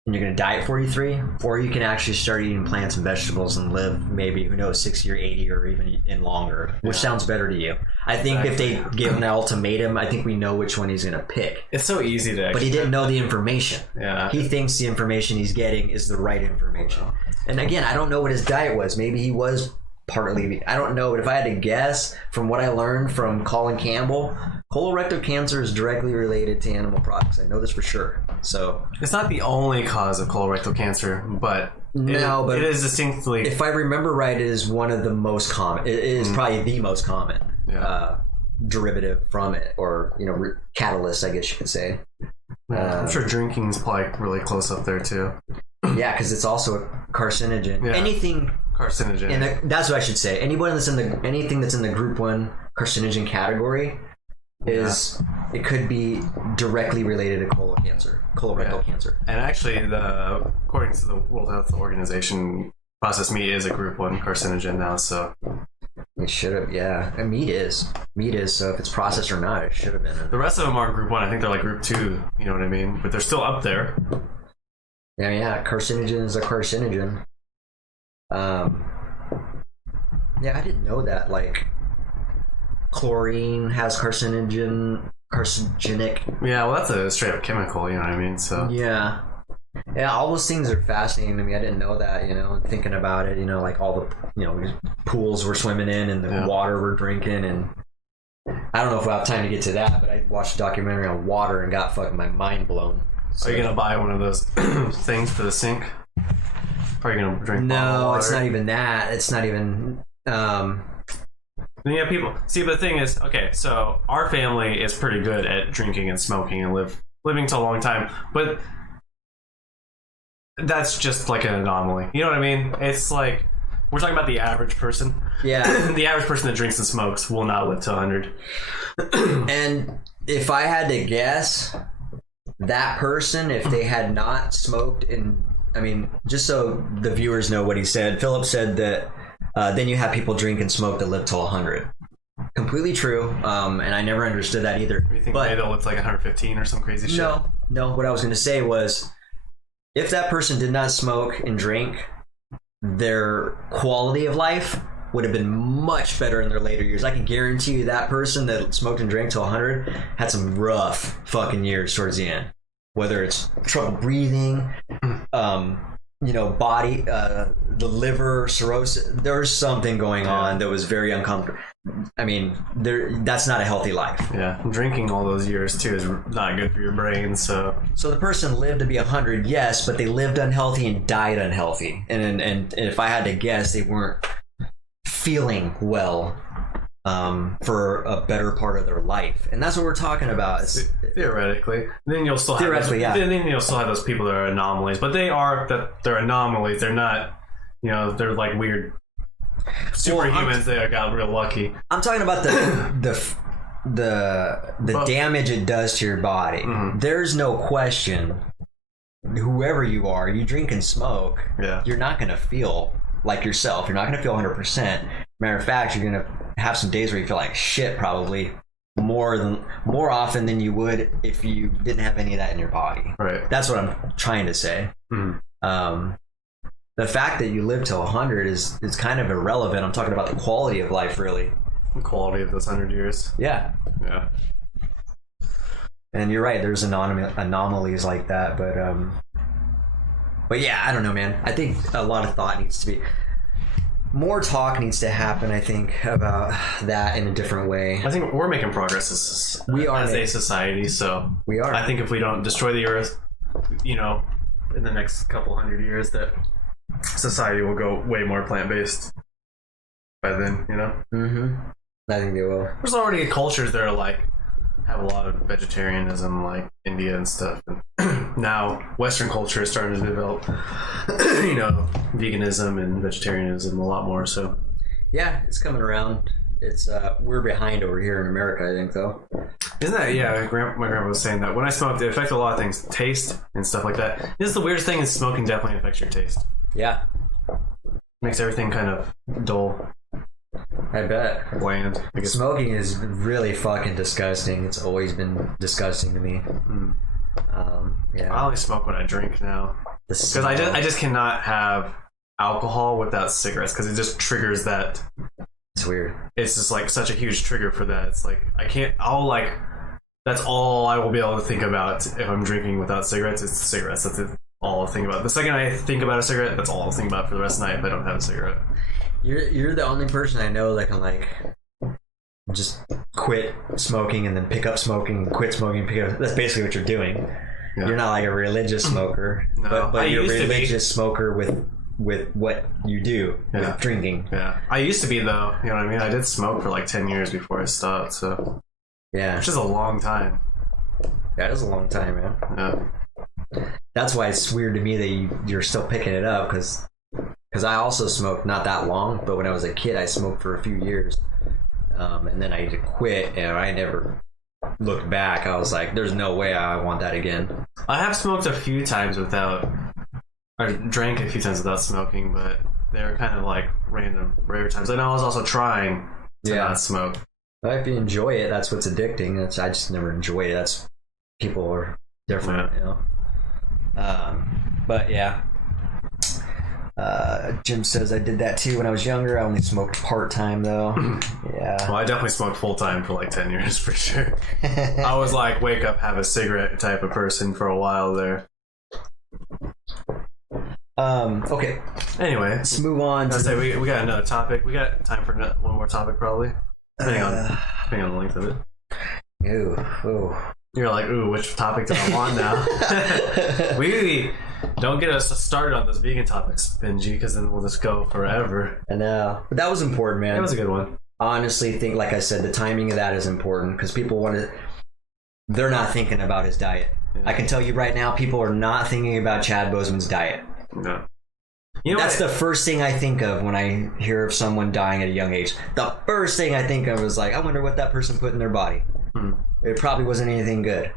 and you're going to die at 43, or you can actually start eating plants and vegetables and live maybe, who knows, 60 or 80 or even in longer. Which sounds better to you? I think if they give him an ultimatum, I think we know which one he's going to pick. It's so easy to actually... But he didn't know the information. Yeah. He thinks the information he's getting is the right information. And again, I don't know what his diet was. Maybe he was partly... I don't know, but if I had to guess from what I learned from Colin Campbell, colorectal cancer is directly related to animal products. I know this for sure. So it's not the only cause of colorectal cancer, but but it is distinctly... If I remember right, it is one of the most common. It is probably the most common derivative from it, or catalyst, I guess you could say. I'm sure drinking is probably really close up there too. Yeah, because it's also a carcinogen. Yeah. Anything carcinogen. That's what I should say. Anything that's in the group 1 carcinogen category is it could be directly related to colorectal cancer. And actually, according to the World Health Organization, processed meat is a group 1 carcinogen now. So it should have, and meat is. So if it's processed or not, it should have been. The rest of them aren't group 1. I think they're like group 2. You know what I mean? But they're still up there. Yeah. Carcinogen is a carcinogen. I didn't know that. Like, chlorine has carcinogenic. Yeah, well, that's a straight up chemical. You know what I mean? So yeah, all those things are fascinating to me. I didn't know that. And thinking about it, like all the pools we're swimming in and the water we're drinking, and I don't know if we'll have time to get to that, but I watched a documentary on water and got fucking my mind blown. So, are you gonna buy one of those things for the sink? Are you gonna drink? No, it's not even that. It's not even. Yeah, people see. But the thing is, okay, so our family is pretty good at drinking and smoking and living till a long time, but that's just like an anomaly. You know what I mean? It's like we're talking about the average person. Yeah, the average person that drinks and smokes will not live to 100. And if I had to guess, that person, if they had not smoked just so the viewers know what he said, Philip said that then you have people drink and smoke that live till 100. Completely true, and I never understood that either. You think they'll live like 115 or some crazy shit? No. What I was going to say was, if that person did not smoke and drink, their quality of life would have been much better in their later years. I can guarantee you that person that smoked and drank till 100 had some rough fucking years towards the end. Whether it's trouble breathing, body, the liver, cirrhosis, there's something going on that was very uncomfortable. That's not a healthy life. Yeah, drinking all those years too is not good for your brain. So the person lived to be 100, yes, but they lived unhealthy and died unhealthy. And if I had to guess, they weren't feeling well for a better part of their life, and that's what we're talking about. Theoretically, then you'll still have then you'll still have those people that are anomalies, but they're anomalies. They're not, they're like weird superhumans. They got real lucky. I'm talking about the damage it does to your body. Mm-hmm. There's no question. Whoever you are, you drink and smoke. Yeah. You're not going to feel like yourself. You're not going to feel 100%. Matter of fact, you're going to have some days where you feel like shit, probably more often than you would if you didn't have any of that in your body. Right. That's what I'm trying to say. Mm-hmm. The fact that you live till 100 is kind of irrelevant. I'm talking about the quality of life, really. The quality of those 100 years. Yeah. And you're right. There's anomalies like that, but yeah, I don't know, man. I think a lot of thought needs to be. More talk needs to happen, I think, about that in a different way. I think we're making progress as a society, so we are. I think if we don't destroy the earth, in the next couple 100 years, that society will go way more plant-based by then, Mm-hmm. I think they will. There's already cultures that are have a lot of vegetarianism, like India and stuff. And now Western culture is starting to develop, veganism and vegetarianism a lot more. So yeah, it's coming around. It's we're behind over here in America, I think, though. Isn't that, yeah, my grandpa was saying that when I smoked, it affected a lot of things, taste and stuff like that. This is the weirdest thing, is smoking definitely affects your taste. Yeah. Makes everything kind of dull. I bet. Bland. I guess. Smoking is really fucking disgusting. It's always been disgusting to me. Yeah. I only smoke when I drink now. The Because smell. I just cannot have alcohol without cigarettes, because it just triggers that. It's weird. It's just like such a huge trigger for that. It's like, that's all I will be able to think about if I'm drinking without cigarettes. It's cigarettes. That's all I'll think about. The second I think about a cigarette, that's all I'll think about for the rest of the night if I don't have a cigarette. You're the only person I know that can like just quit smoking and then pick up smoking and quit smoking and pick up. That's basically what you're doing. Yeah. You're not like a religious smoker, No, but I you're a used to be. religious smoker with what you do with drinking. Yeah. I used to be, though. You know what I mean? I did smoke for like 10 years before I stopped, so. Yeah, Which is a long time. that is a long time, man. Yeah. That's why it's weird to me that you're still picking it up, because I also smoked not that long, but when I was a kid, I smoked for a few years, and then I had to quit, and I never looked back. I was like, "There's no way I want that again." I have smoked a few times without. I drank a few times without smoking, but they were kind of like random, rare times. And I was also trying to not smoke. But if you enjoy it, that's what's addicting. I just never enjoyed it. That's people are different, you know. But yeah. Jim says I did that too when I was younger. I only smoked part-time though. Yeah. Well, I definitely smoked full-time for like 10 years for sure. I was like, wake up, have a cigarette type of person for a while there. Okay. Anyway, Let's move on. I say we got another topic. We got time for one more topic probably. Depending on the length of it. Ooh. You're like, ooh, which topic do I want now? We don't get us started on those vegan topics, Benji, because then we'll just go forever. I know. But that was important, man. That was a good one. Honestly, think like I said, the timing of that is important because people want to. They're not thinking about his diet. Yeah. I can tell you right now, people are not thinking about Chad Boseman's diet. No. You know That's the first thing I think of when I hear of someone dying at a young age. The first thing I think of is like, I wonder what that person put in their body. It probably wasn't anything good.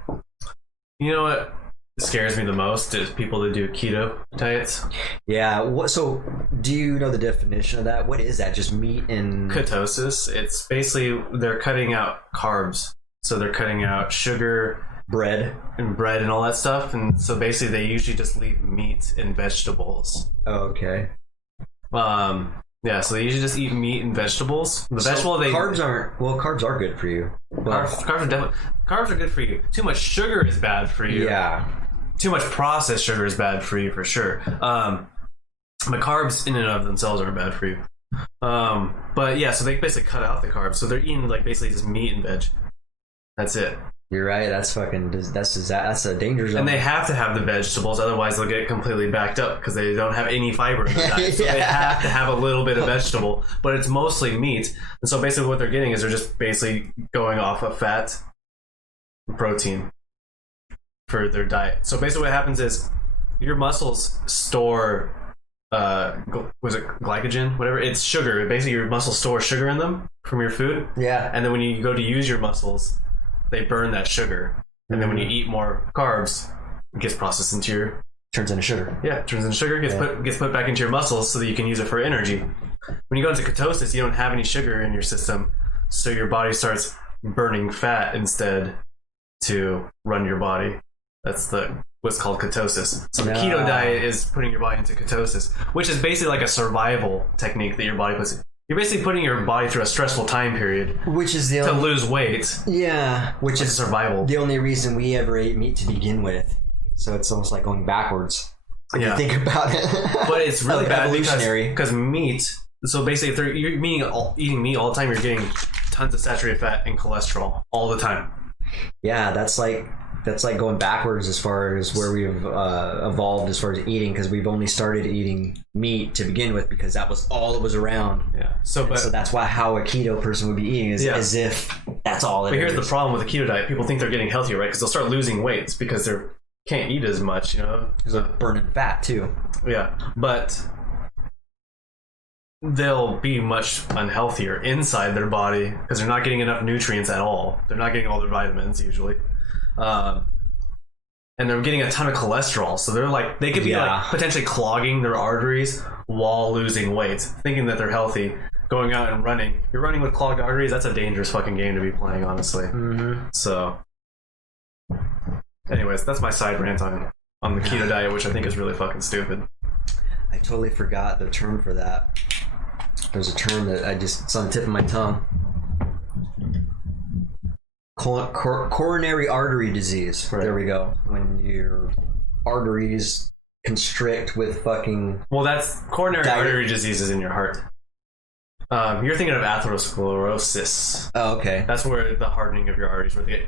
You know what scares me the most is people that do keto diets. Yeah. So, do you know the definition of that? What is that? Just meat and ketosis. It's basically they're cutting out carbs, so they're cutting out sugar, bread and all that stuff, and so basically they usually just leave meat and vegetables. Oh, okay. Yeah, so they usually just eat meat and vegetables. Carbs are good for you. Well, carbs are good for you. Too much sugar is bad for you. Yeah. Too much processed sugar is bad for you for sure. But carbs in and of themselves are bad for you. But yeah, so they basically cut out the carbs. So they're eating like basically just meat and veg. That's it. You're right. That's a danger zone. And they have to have the vegetables, otherwise they'll get completely backed up because they don't have any fiber in their diet. So they have to have a little bit of vegetable, but it's mostly meat. And so basically what they're getting is they're just basically going off of fat and protein for their diet. So basically what happens is your muscles store was it glycogen, whatever, it's sugar. Basically your muscles store sugar in them from your food. Yeah. And then when you go to use your muscles, they burn that sugar, and then when you eat more carbs, it gets processed into your turns into sugar. Yeah, it turns into sugar, gets put back into your muscles so that you can use it for energy. When you go into ketosis, you don't have any sugar in your system, so your body starts burning fat instead to run your body. That's what's called ketosis. So the keto diet is putting your body into ketosis, which is basically like a survival technique that your body puts in. You're basically putting your body through a stressful time period, which is to lose weight. Yeah, which is survival. The only reason we ever ate meat to begin with. So it's almost like going backwards. If you think about it. But it's really bad evolutionary because meat. So basically, if you're eating meat all the time, you're getting tons of saturated fat and cholesterol all the time. Yeah, that's like going backwards as far as where we've evolved as far as eating, because we've only started eating meat to begin with because that was all that was around. Yeah. So that's how a keto person would be eating as if that's all it is. But here's the problem with the keto diet. People think they're getting healthier, right? Because they'll start losing weight because they can't eat as much, you know? Because they're burning fat too. Yeah. But they'll be much unhealthier inside their body because they're not getting enough nutrients at all. They're not getting all their vitamins usually. And they're getting a ton of cholesterol, so they could be potentially clogging their arteries while losing weight, thinking that they're healthy, going out and running. You're running with clogged arteries. That's a dangerous fucking game to be playing, honestly. So, anyways, that's my side rant on the keto diet, which I think is really fucking stupid. I totally forgot the term for that. There's a term that it's on the tip of my tongue. Coronary artery disease. Right. There we go. When your arteries constrict with fucking... Well, that's coronary artery disease is in your heart. You're thinking of atherosclerosis. Oh, okay. That's where the hardening of your arteries, where the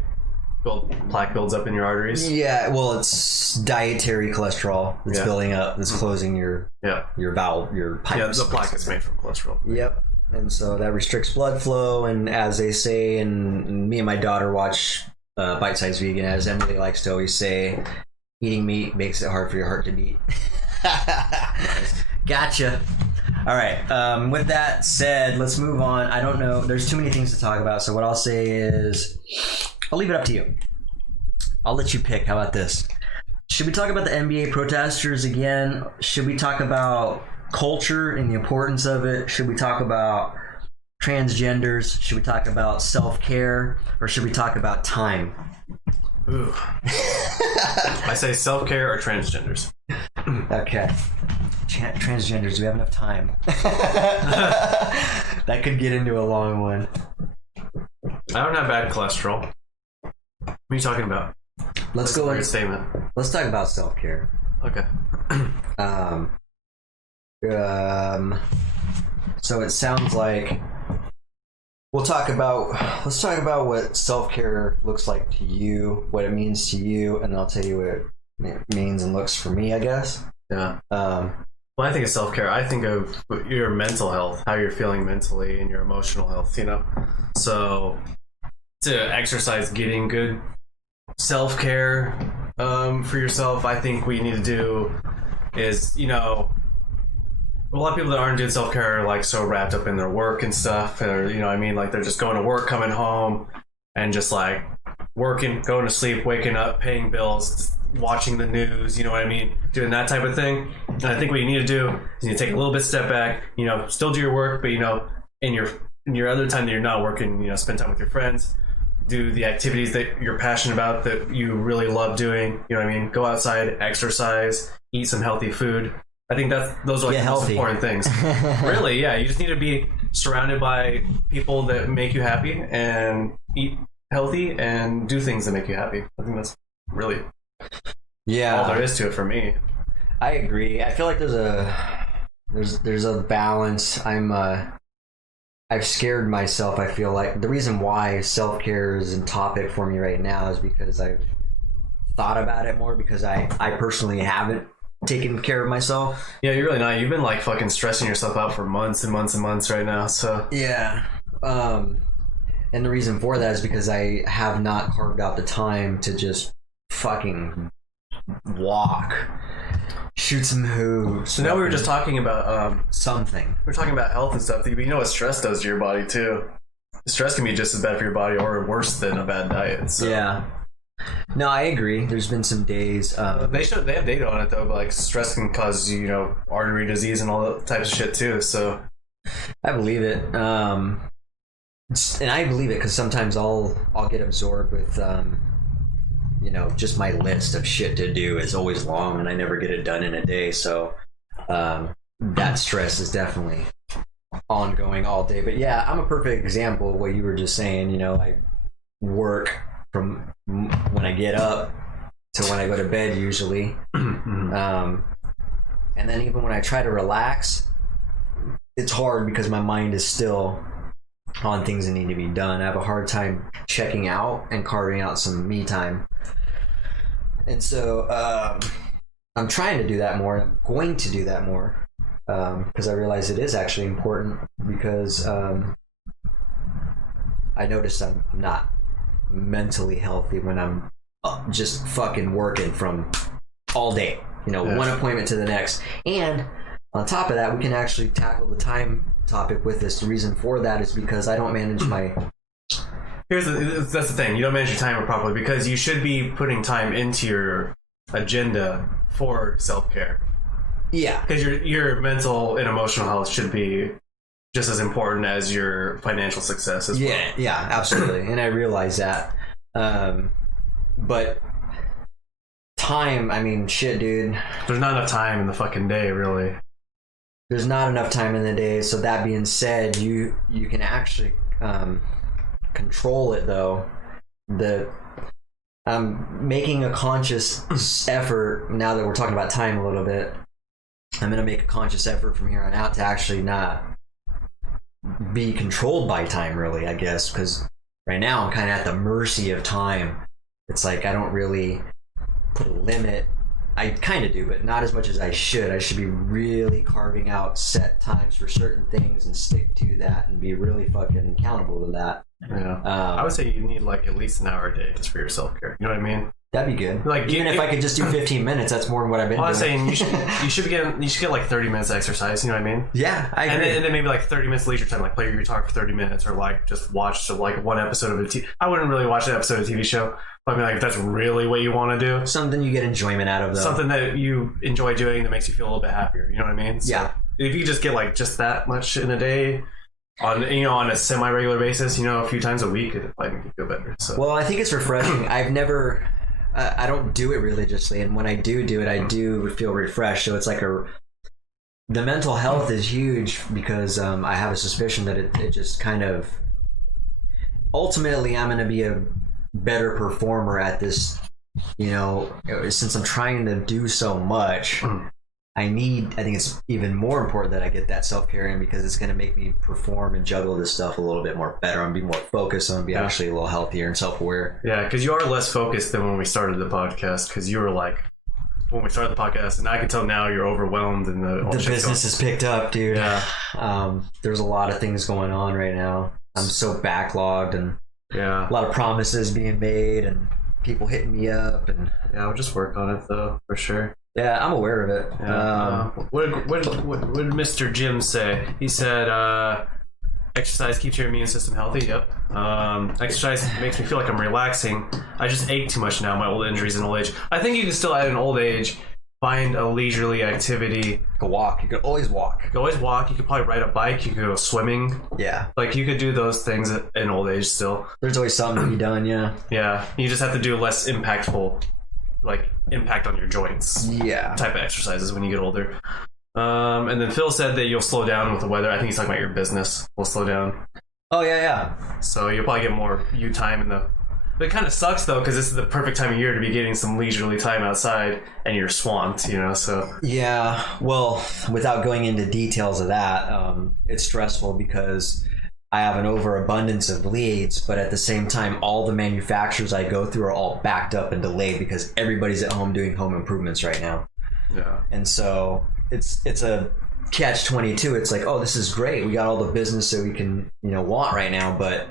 plaque builds up in your arteries. Yeah, well, it's dietary cholesterol that's building up, that's closing your valve, your pipes. Yeah, the plaque is made from cholesterol. Yep. And so that restricts blood flow, and as they say, and me and my daughter watch Bite Size Vegan, as Emily likes to always say, eating meat makes it hard for your heart to beat. Gotcha. All right. With that said, let's move on. I don't know. There's too many things to talk about, so what I'll say is, I'll leave it up to you. I'll let you pick. How about this? Should we talk about the NBA protesters again? Should we talk about culture and the importance of it? Should we talk about transgenders? Should we talk about self-care? Or should we talk about time? Ooh. I say self-care or transgenders. Okay. Transgenders, do we have enough time? That could get into a long one. I don't have bad cholesterol. What are you talking about? Let's go. Weird statement. Let's talk about self-care. Okay. So it sounds like let's talk about what self-care looks like to you, what it means to you, and I'll tell you what it means and looks for me, I guess. Yeah. When I think of self-care, I think of your mental health, how you're feeling mentally, and your emotional health, So to exercise, getting good self-care for yourself, I think what you need to do is, a lot of people that aren't doing self-care are like so wrapped up in their work and stuff, or like they're just going to work, coming home, and just like working, going to sleep, waking up, paying bills, watching the news, doing that type of thing. And I think what you need to do is you need to take a little bit step back, still do your work, but in your other time that you're not working, spend time with your friends, do the activities that you're passionate about, that you really love doing, go outside, exercise, eat some healthy food. I think those are like the most important things. Really, yeah. You just need to be surrounded by people that make you happy and eat healthy and do things that make you happy. I think that's really all there is to it for me. I agree. I feel like there's a balance. I've scared myself. I feel like the reason why self-care is a topic for me right now is because I've thought about it more, because I personally haven't taken care of myself. Yeah, you're really not. You've been like fucking stressing yourself out for months and months and months right now. So yeah. And the reason for that is because I have not carved out the time to just fucking walk, shoot some hoops. So now we were just talking about something. We're talking about health and stuff. But you know what stress does to your body too. Stress can be just as bad for your body or worse than a bad diet. So. Yeah. No, I agree. There's been some days. They have data on it though, but like stress can cause artery disease and all that types of shit too. So I believe it. And I believe it because sometimes I'll get absorbed with just my list of shit to do is always long and I never get it done in a day. So that stress is definitely ongoing all day. But yeah, I'm a perfect example of what you were just saying. I work from when I get up to when I go to bed usually. And then even when I try to relax, it's hard because my mind is still on things that need to be done. I have a hard time checking out and carving out some me time. And so I'm trying to do that more. I'm going to do that more because I realize it is actually important, because I notice I'm not mentally healthy when I'm just fucking working from all day, one appointment to the next. And on top of that, we can actually tackle the time topic with this. The reason for that is because I don't manage my... That's the thing. You don't manage your time properly because you should be putting time into your agenda for self-care. Yeah. Because your mental and emotional health should be just as important as your financial success as well. Yeah, absolutely. And I realize that. But time, I mean, shit, dude. There's not enough time in the fucking day, really. There's not enough time in the day. So that being said, you can actually control it, though. Making a conscious effort, now that we're talking about time a little bit, I'm going to make a conscious effort from here on out to actually not be controlled by time, really, I guess, because right now I'm kind of at the mercy of time. It's like I don't really put a limit. I kind of do, but not as much as I should. I should be really carving out set times for certain things and stick to that and be really fucking accountable to that. Yeah. I would say you need like at least an hour a day just for your self-care. You know what I mean? That'd be good. Like even if I could just do 15 minutes, that's more than what I've been doing. I was saying you should get like 30 minutes exercise. You know what I mean? Yeah, I agree. And then maybe like 30 minutes leisure time, like play your guitar for 30 minutes, or like just watch like one episode of a TV. I wouldn't really watch an episode of a TV show. But I mean, like if that's really what you want to do, something you get enjoyment out of, though. Something that you enjoy doing that makes you feel a little bit happier. You know what I mean? So yeah. If you just get like just that much in a day, on a semi-regular basis, a few times a week, it might make you feel better. So. Well, I think it's refreshing. I don't do it religiously, and when I do it, I do feel refreshed. So it's like the mental health is huge because I have a suspicion that it just kind of, ultimately I'm going to be a better performer at this, since I'm trying to do so much. I think it's even more important that I get that self-care in because it's going to make me perform and juggle this stuff a little bit more better. I'm going to be more focused. I'm going to be actually a little healthier and self-aware. Yeah, because you are less focused than when we started the podcast, because you were like, when we started the podcast, and I can tell now you're overwhelmed and the business is picked up, dude. Yeah. There's a lot of things going on right now. I'm so backlogged and a lot of promises being made and people hitting me up. And I'll just work on it, though, for sure. Yeah, I'm aware of it. Yeah. What did Mr. Jim say? He said, exercise keeps your immune system healthy. Yep. Exercise makes me feel like I'm relaxing. I just ache too much now, my old injuries and old age. I think you can still, at an old age, find a leisurely activity. You could walk. You could always walk. You could probably ride a bike. You could go swimming. Yeah. Like, you could do those things in old age still. There's always something to be done, yeah. Yeah. You just have to do less impactful, like, impact on your joints type of exercises when you get older. And then Phil said that you'll slow down with the weather. I think he's talking about your business will slow down. Oh, yeah. So you'll probably get more you time in the... But it kind of sucks, though, because this is the perfect time of year to be getting some leisurely time outside, and you're swamped, so... Yeah, well, without going into details of that, it's stressful because I have an overabundance of leads, but at the same time, all the manufacturers I go through are all backed up and delayed because everybody's at home doing home improvements right now. Yeah. And so it's a catch-22. It's like, oh, this is great. We got all the business that we can, want right now, but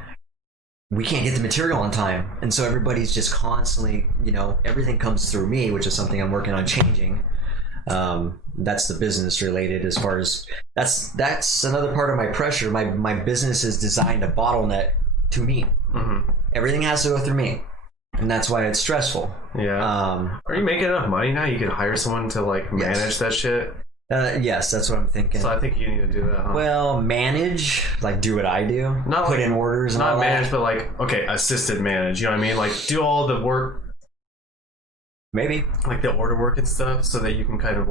we can't get the material on time. And so everybody's just constantly, everything comes through me, which is something I'm working on changing. That's the business related, as far as that's another part of my pressure. My business is designed to bottleneck to me. Mm-hmm. Everything has to go through me, and that's why it's stressful. Yeah. Are you making enough money now? You can hire someone to manage that shit. Yes, that's what I'm thinking. So I think you need to do that, huh? Well, manage, do what I do. Not put in orders and all that. Not manage, but assisted manage. You know what I mean? Like, do all the work. Maybe. Like the order work and stuff, so that you can kind of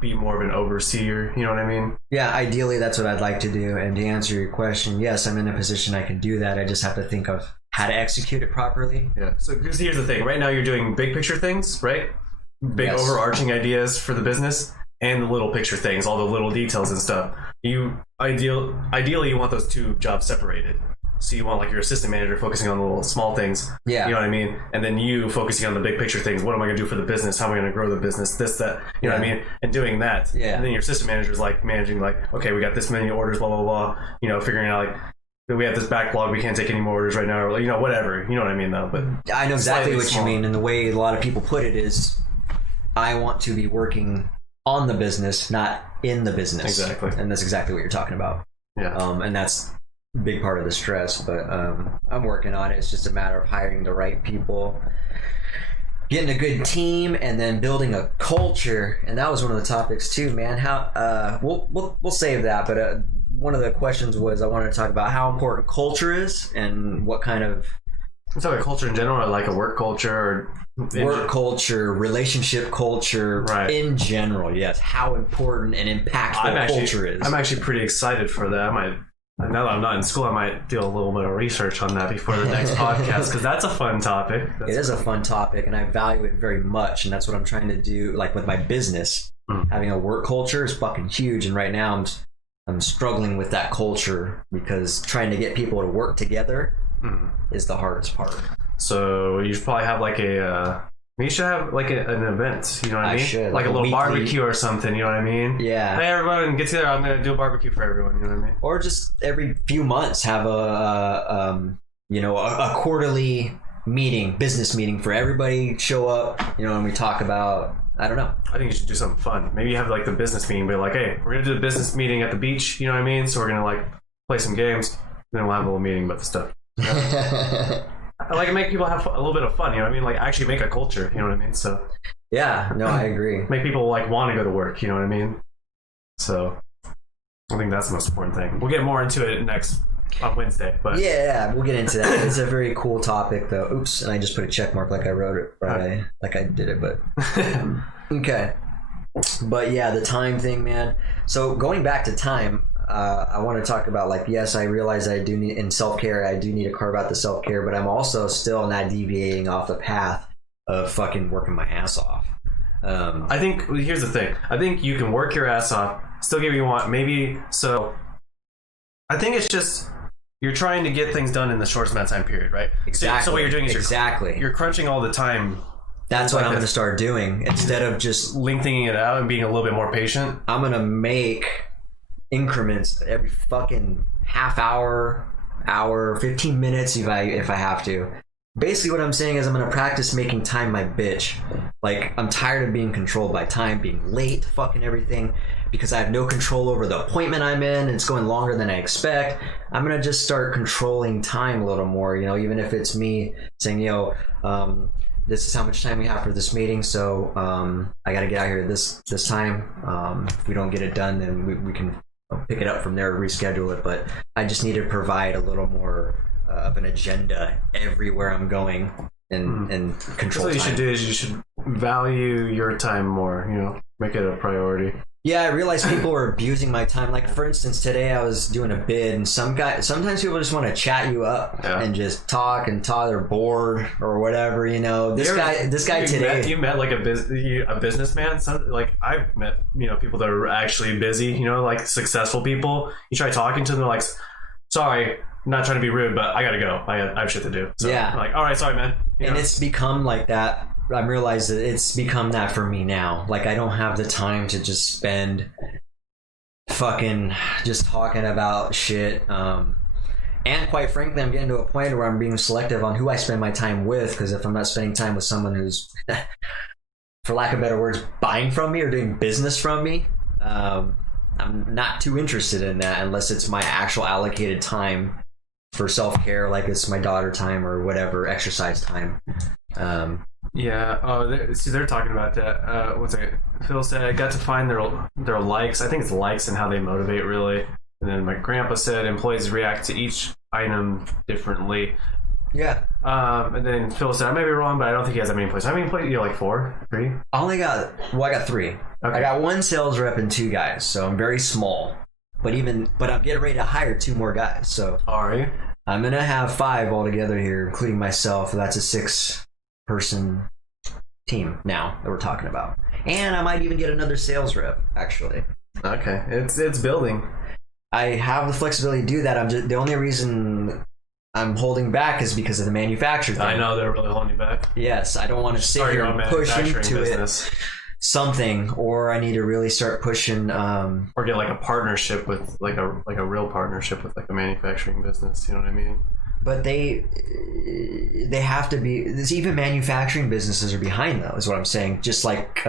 be more of an overseer. You know what I mean? Yeah, ideally that's what I'd like to do. And to answer your question, yes, I'm in a position I can do that. I just have to think of how to execute it properly. Yeah. So because here's the thing. Right now you're doing big picture things, right? Big overarching ideas for the business. And the little picture things, all the little details and stuff. Ideally, you want those two jobs separated. So you want your assistant manager focusing on the little small things. Yeah. You know what I mean? And then you focusing on the big picture things. What am I going to do for the business? How am I going to grow the business? This, that. You know what I mean? And doing that. Yeah. And then your assistant manager is managing okay, we got this many orders, blah, blah, blah. Figuring out we have this backlog, we can't take any more orders right now, or whatever. You know what I mean, though? But I know exactly what you mean. And the way a lot of people put it is, I want to be working on the business, not in the business. Exactly. And that's exactly what you're talking about. Yeah. And that's a big part of the stress, but I'm working on it. It's just a matter of hiring the right people, getting a good team, and then building a culture. And that was one of the topics too, man. How we'll save that, but one of the questions was I wanted to talk about how important culture is and what kind of It's like a culture in general, or like a work culture, or work culture, relationship culture, Right. in general. Yes, how important and impactful culture is. I'm actually pretty excited for that. Now that I'm not in school, I might do a little bit of research on that before the next podcast, because that's a fun topic. It is a fun topic, and I value it very much, and that's what I'm trying to do. Like with my business, having a work culture is fucking huge, and right now I'm struggling with that culture because trying to get people to work together is the hardest part. So you should probably have like you should have like an event, you know what I mean? Should, like a little weekly barbecue or something, you know what I mean? Yeah. Hey everyone, get together. I'm gonna do a barbecue for everyone, you know what I mean? Or just every few months have a quarterly meeting, business meeting for everybody. Show up, and we talk about, I don't know. I think you should do something fun. Maybe you have like the business meeting, but like, hey, we're gonna do the business meeting at the beach, you know what I mean? So we're gonna like play some games, then we'll have a little meeting about the stuff. I like to make people have a little bit of fun, you know what I mean? Like actually make a culture, you know what I mean? So Yeah, no, I agree. make people like want to go to work, you know what I mean? So I think that's the most important thing. We'll get more into it on Wednesday, but Yeah, we'll get into that. It's a very cool topic, though. Oops, and I just put a check mark like I wrote it, right? Like I did it, but okay. But yeah, the time thing, man. So going back to time, I want to talk about, like, yes, I realize I do need, in self-care, I do need to carve out the self-care, but I'm also still not deviating off the path of fucking working my ass off. I think here's the thing. I think you can work your ass off, still get what you want. Maybe so. I think it's just you're trying to get things done in the shortest amount of time period, right? Exactly. So what you're doing is exactly. you're crunching all the time. That's what I'm going to start doing. Instead of just lengthening it out and being a little bit more patient, I'm going to make increments every fucking half hour, 15 minutes if I have to. Basically what I'm saying is I'm going to practice making time my bitch. Like, I'm tired of being controlled by time, being late, fucking everything, because I have no control over the appointment I'm in and it's going longer than I expect. I'm going to just start controlling time a little more, even if it's me saying, this is how much time we have for this meeting, so I got to get out here this time. If we don't get it done, then we can pick it up from there, reschedule it. But I just need to provide a little more of an agenda everywhere I'm going and control what time. you should do is you should value your time more, make it a priority. Yeah, I realized people were abusing my time. Like, for instance, today I was doing a bid, and sometimes people just want to chat you up and just talk. They're bored or whatever, This guy today. You met like a businessman. Like I've met, people that are actually busy, like successful people. You try talking to them, they're like, sorry, I'm not trying to be rude, but I gotta go. I have shit to do. So I'm like, all right, sorry, man. And it's become like that. I realize that it's become that for me now. Like, I don't have the time to just spend fucking just talking about shit. And quite frankly, I'm getting to a point where I'm being selective on who I spend my time with, because if I'm not spending time with someone who's, for lack of better words, buying from me or doing business from me, I'm not too interested in that unless it's my actual allocated time for self-care, like it's my daughter time or whatever, exercise time. They're talking about that. One second. Phil said, I got to find their likes. I think it's likes and how they motivate, really. And then my grandpa said employees react to each item differently. Yeah. And then Phil said, I may be wrong, but I don't think he has that many employees. How many employees? Like 4? 3? I got 3. Okay. I got 1 sales rep and 2 guys, so I'm very small. But I'm getting ready to hire 2 more guys. So are you? I'm gonna have 5 altogether here, including myself. That's a 6-person team now that we're talking about, and I might even get another sales rep. Actually, okay, it's building. I have the flexibility to do that. The only reason I'm holding back is because of the manufacturer thing. I know they're really holding you back. Yes, I don't want to sit here and push into business. Something, or I need to really start pushing or get like a partnership with like a real partnership with like a manufacturing business, you know what I mean? But they have to be, even manufacturing businesses are behind though, is what I'm saying. Just like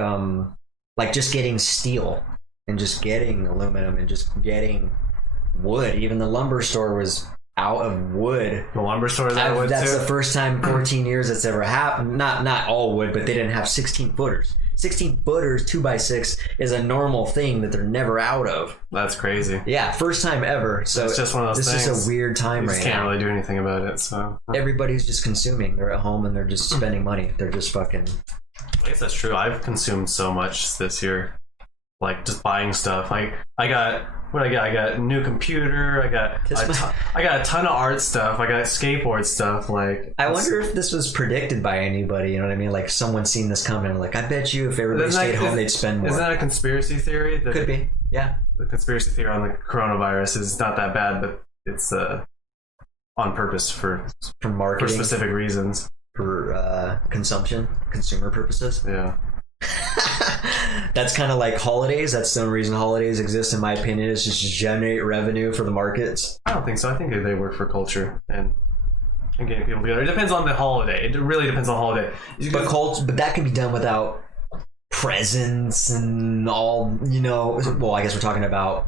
Like just getting steel and just getting aluminum and just getting wood. Even the lumber store was out of wood. The lumber store is out of wood That's too? the first time in 14 years that's ever happened. Not all wood, but they didn't have 16 footers. 16 footers, 2x6 is a normal thing that they're never out of. That's crazy. Yeah, first time ever. So It's just one of those this things. is a weird time You right just can't now. really do anything about it, so... Everybody's just consuming. They're at home and they're just spending money. They're just fucking... I guess that's true. I've consumed so much this year. Like, just buying stuff. I got... What I got? I got a new computer. I got a ton of art stuff. I got skateboard stuff. Like, I wonder if this was predicted by anybody. You know what I mean? Like someone seen this coming. Like, I bet you if everybody Isn't that- stayed home, they'd spend more. Isn't that a conspiracy theory? That Could be. Yeah. the conspiracy theory on the coronavirus is not that bad, but it's on purpose for Marketing. specific reasons. For consumption, consumer purposes. Yeah. That's kind of like holidays. That's the only reason holidays exist, in my opinion, is just to generate revenue for the markets. I don't think so. I think they work for culture and getting people together. It depends on the holiday. It really depends on the holiday. But that can be done without presents and all. You know, well, I guess we're talking about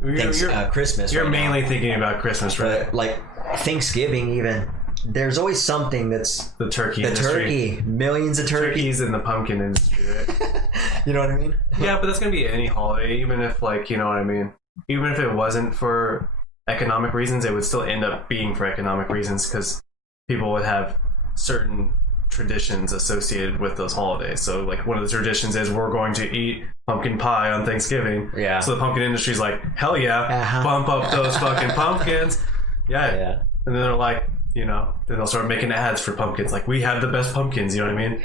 Christmas. You're right now. mainly thinking about Christmas, right? But like Thanksgiving, even there's always something that's The turkey the industry. turkey, millions of turkeys. Turkeys in the pumpkin industry, right? You know what I mean? Yeah, but that's gonna be any holiday, even if, like, you know what I mean. Even if it wasn't for economic reasons, it would still end up being for economic reasons because people would have certain traditions associated with those holidays. So, like, one of the traditions is we're going to eat pumpkin pie on Thanksgiving. Yeah. So the pumpkin industry's like, hell yeah, Uh-huh. bump up those fucking pumpkins. Yeah. Yeah. And then they're like, you know, then they'll start making ads for pumpkins. Like, we have the best pumpkins. You know what I mean?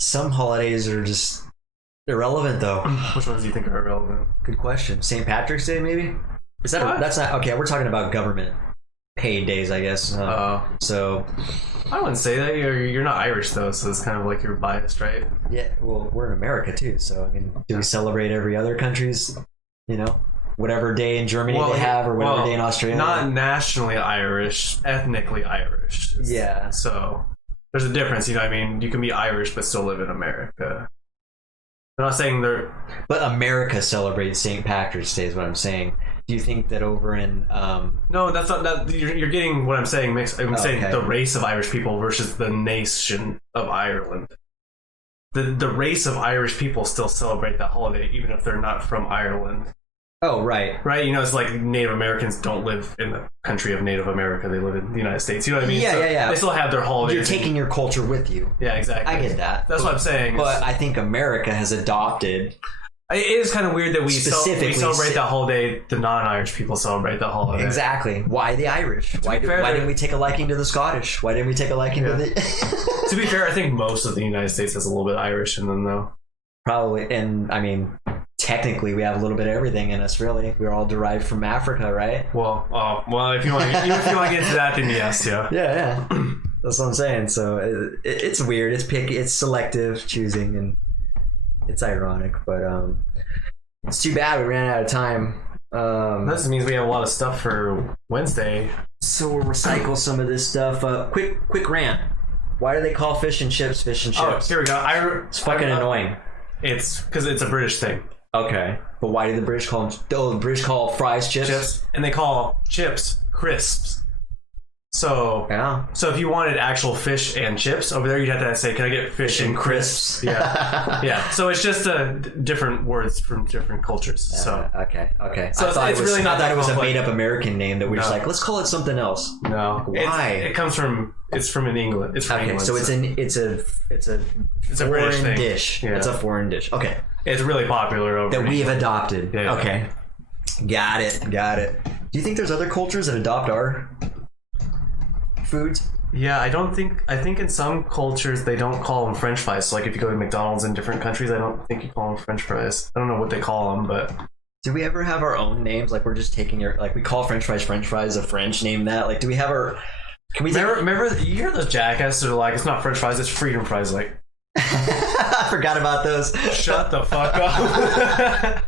Some holidays are just irrelevant, though. Which ones do you think are irrelevant? Good question. St. Patrick's Day, maybe? Is that What? that's not okay? We're talking about government paid days, I guess. So I wouldn't say that. You're not Irish though, so it's kind of like you're biased, right? yeah, well, we're in America too. So I mean, do we celebrate every other country's? You know, whatever day in Germany they have, or whatever day in Australia. Not nationally Irish, ethnically Irish. Yeah. So there's a difference, you know what I mean? You can be Irish but still live in America. I'm not saying they're... But America celebrates St. Patrick's Day is what I'm saying. Do you think that over in No, that's not... That, you're getting what I'm saying mixed. I'm saying Okay. the race of Irish people versus the nation of Ireland. The race of Irish people still celebrate that holiday, even if they're not from Ireland. Oh, right. Right? You know, it's like Native Americans don't live in the country of Native America. They live in the United States. You know what I mean? Yeah, So yeah. They still have their holidays. You're taking your culture with you. Yeah, exactly. I get that. That's what I'm saying. But I think America has adopted. It is kind of weird that we Specifically celebrate that holiday. The non-Irish people celebrate that holiday. Exactly. Why the Irish? Why be fair, didn't we take a liking to the Scottish? Why didn't we take a liking to the... To be fair, I think most of the United States has a little bit Irish in them, though. Probably. And, I mean, technically we have a little bit of everything in us, really. We're all derived from Africa, right? Well, if you want to get into that, then yes, yeah. Yeah. That's what I'm saying. So it's weird. It's picky. It's selective choosing, and it's ironic. But it's too bad we ran out of time. That just means we have a lot of stuff for Wednesday. So we'll recycle some of this stuff. Quick rant. Why do they call fish and chips fish and Oh, chips? here we go. It's fucking annoying. It's because it's a British thing. Okay. But why do the British call them... Oh, the British call fries chips? Chips, and they call chips crisps. So, Yeah. so if you wanted actual fish and chips over there, you'd have to say, "Can I get fish and crisps?" Yeah, yeah. So it's just different words from different cultures. So Okay. So it's really not I thought that it was a complex. made-up American name that we're just No. like, let's call it something else. no, Why? It comes from. It's from in England. It's from Okay, England. so it's a a British foreign thing. dish. Yeah. It's a foreign dish. Okay. It's really popular over That in we have England. adopted. Yeah. Okay. Got it. Do you think there's other cultures that adopt our foods? Yeah, I think in some cultures they don't call them French fries. So like if you go to McDonald's in different countries, I don't think you call them French fries. I don't know what they call them, but Do we ever have our own names? Like we're just taking we call French fries, a French name that? Like do we have our... Can we take... remember you hear those jackasses that are like, it's not French fries, it's freedom fries. Like, I forgot about those. shut the fuck up.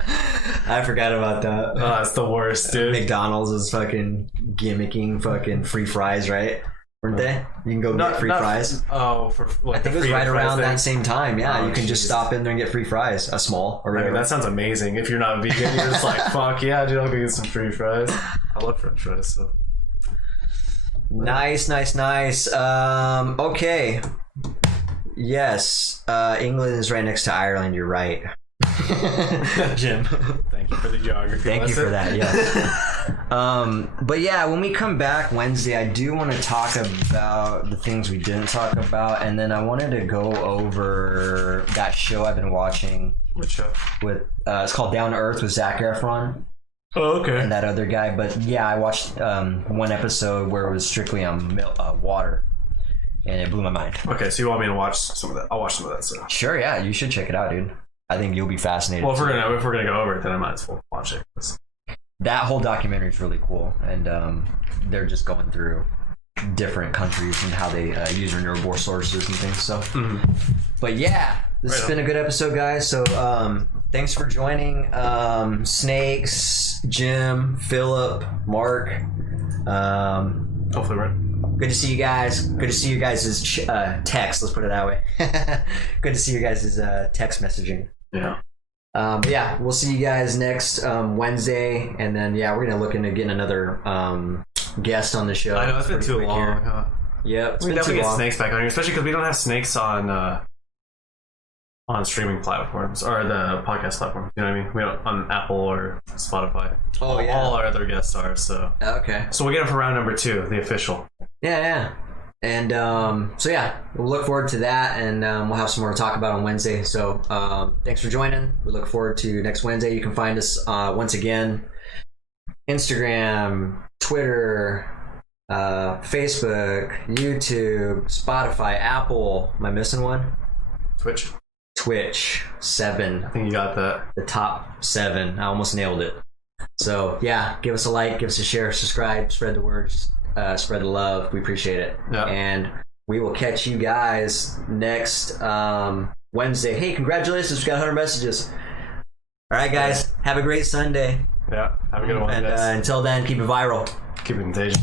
I forgot about that. Oh, it's the worst, dude. McDonald's is fucking gimmicking fucking free fries, right? weren't they? You can go get free fries. Oh, for like, I think it was right around that same time. Yeah, you can just stop in there and get free fries, a small or whatever. that sounds amazing. If you're not vegan, you're just like, fuck yeah, dude, I'll go get some free fries. I love French fries. So nice. Okay. Yes, England is right next to Ireland. You're right. Jim, thank you for the geography. Thank you for that. Yes. But yeah, when we come back Wednesday, I do want to talk about the things we didn't talk about, and then I wanted to go over that show I've been watching. Which show? With it's called Down to Earth with Zac Efron. Oh, okay. And that other guy. But yeah, I watched one episode where it was strictly on water, and it blew my mind. Okay, so you want me to watch some of that? I'll watch some of that stuff. Sure, yeah, you should check it out, dude. I think you'll be fascinated. Well, if we're gonna go over it, then I might as well watch it. That whole documentary is really cool, and they're just going through different countries and how they use renewable sources and things. So, but yeah, this has been a good episode, guys. So, thanks for joining, Snakes, Jim, Philip, Mark. Hopefully, right. Good to see you guys. Good to see you guys' text. Let's put it that way. Good to see you guys' text messaging. Yeah. But yeah, we'll see you guys next Wednesday, and then yeah, we're gonna look into getting another guest on the show. I know it's been too long. Huh? Yep, we definitely get Snakes back on here, especially because we don't have Snakes on streaming platforms or the podcast platforms. You know what I mean? We don't on Apple or Spotify. Oh yeah, all our other guests are. So okay. So we'll get it for round number 2, the official. Yeah. And so yeah, we'll look forward to that, and we'll have some more to talk about on Wednesday. So thanks for joining. We look forward to next Wednesday. You can find us once again, Instagram, Twitter, Facebook, YouTube, Spotify, Apple. Am I missing one? Twitch 7. I think you got that. The top 7. I almost nailed it. So yeah, give us a like, give us a share, subscribe, spread the word. Spread the love. We appreciate it. Yeah. And we will catch you guys next Wednesday. Hey, congratulations. We got 100 messages. All right, guys. Have a great Sunday. Yeah. Have a good one, and guys. Until then, keep it viral. Keep it contagious.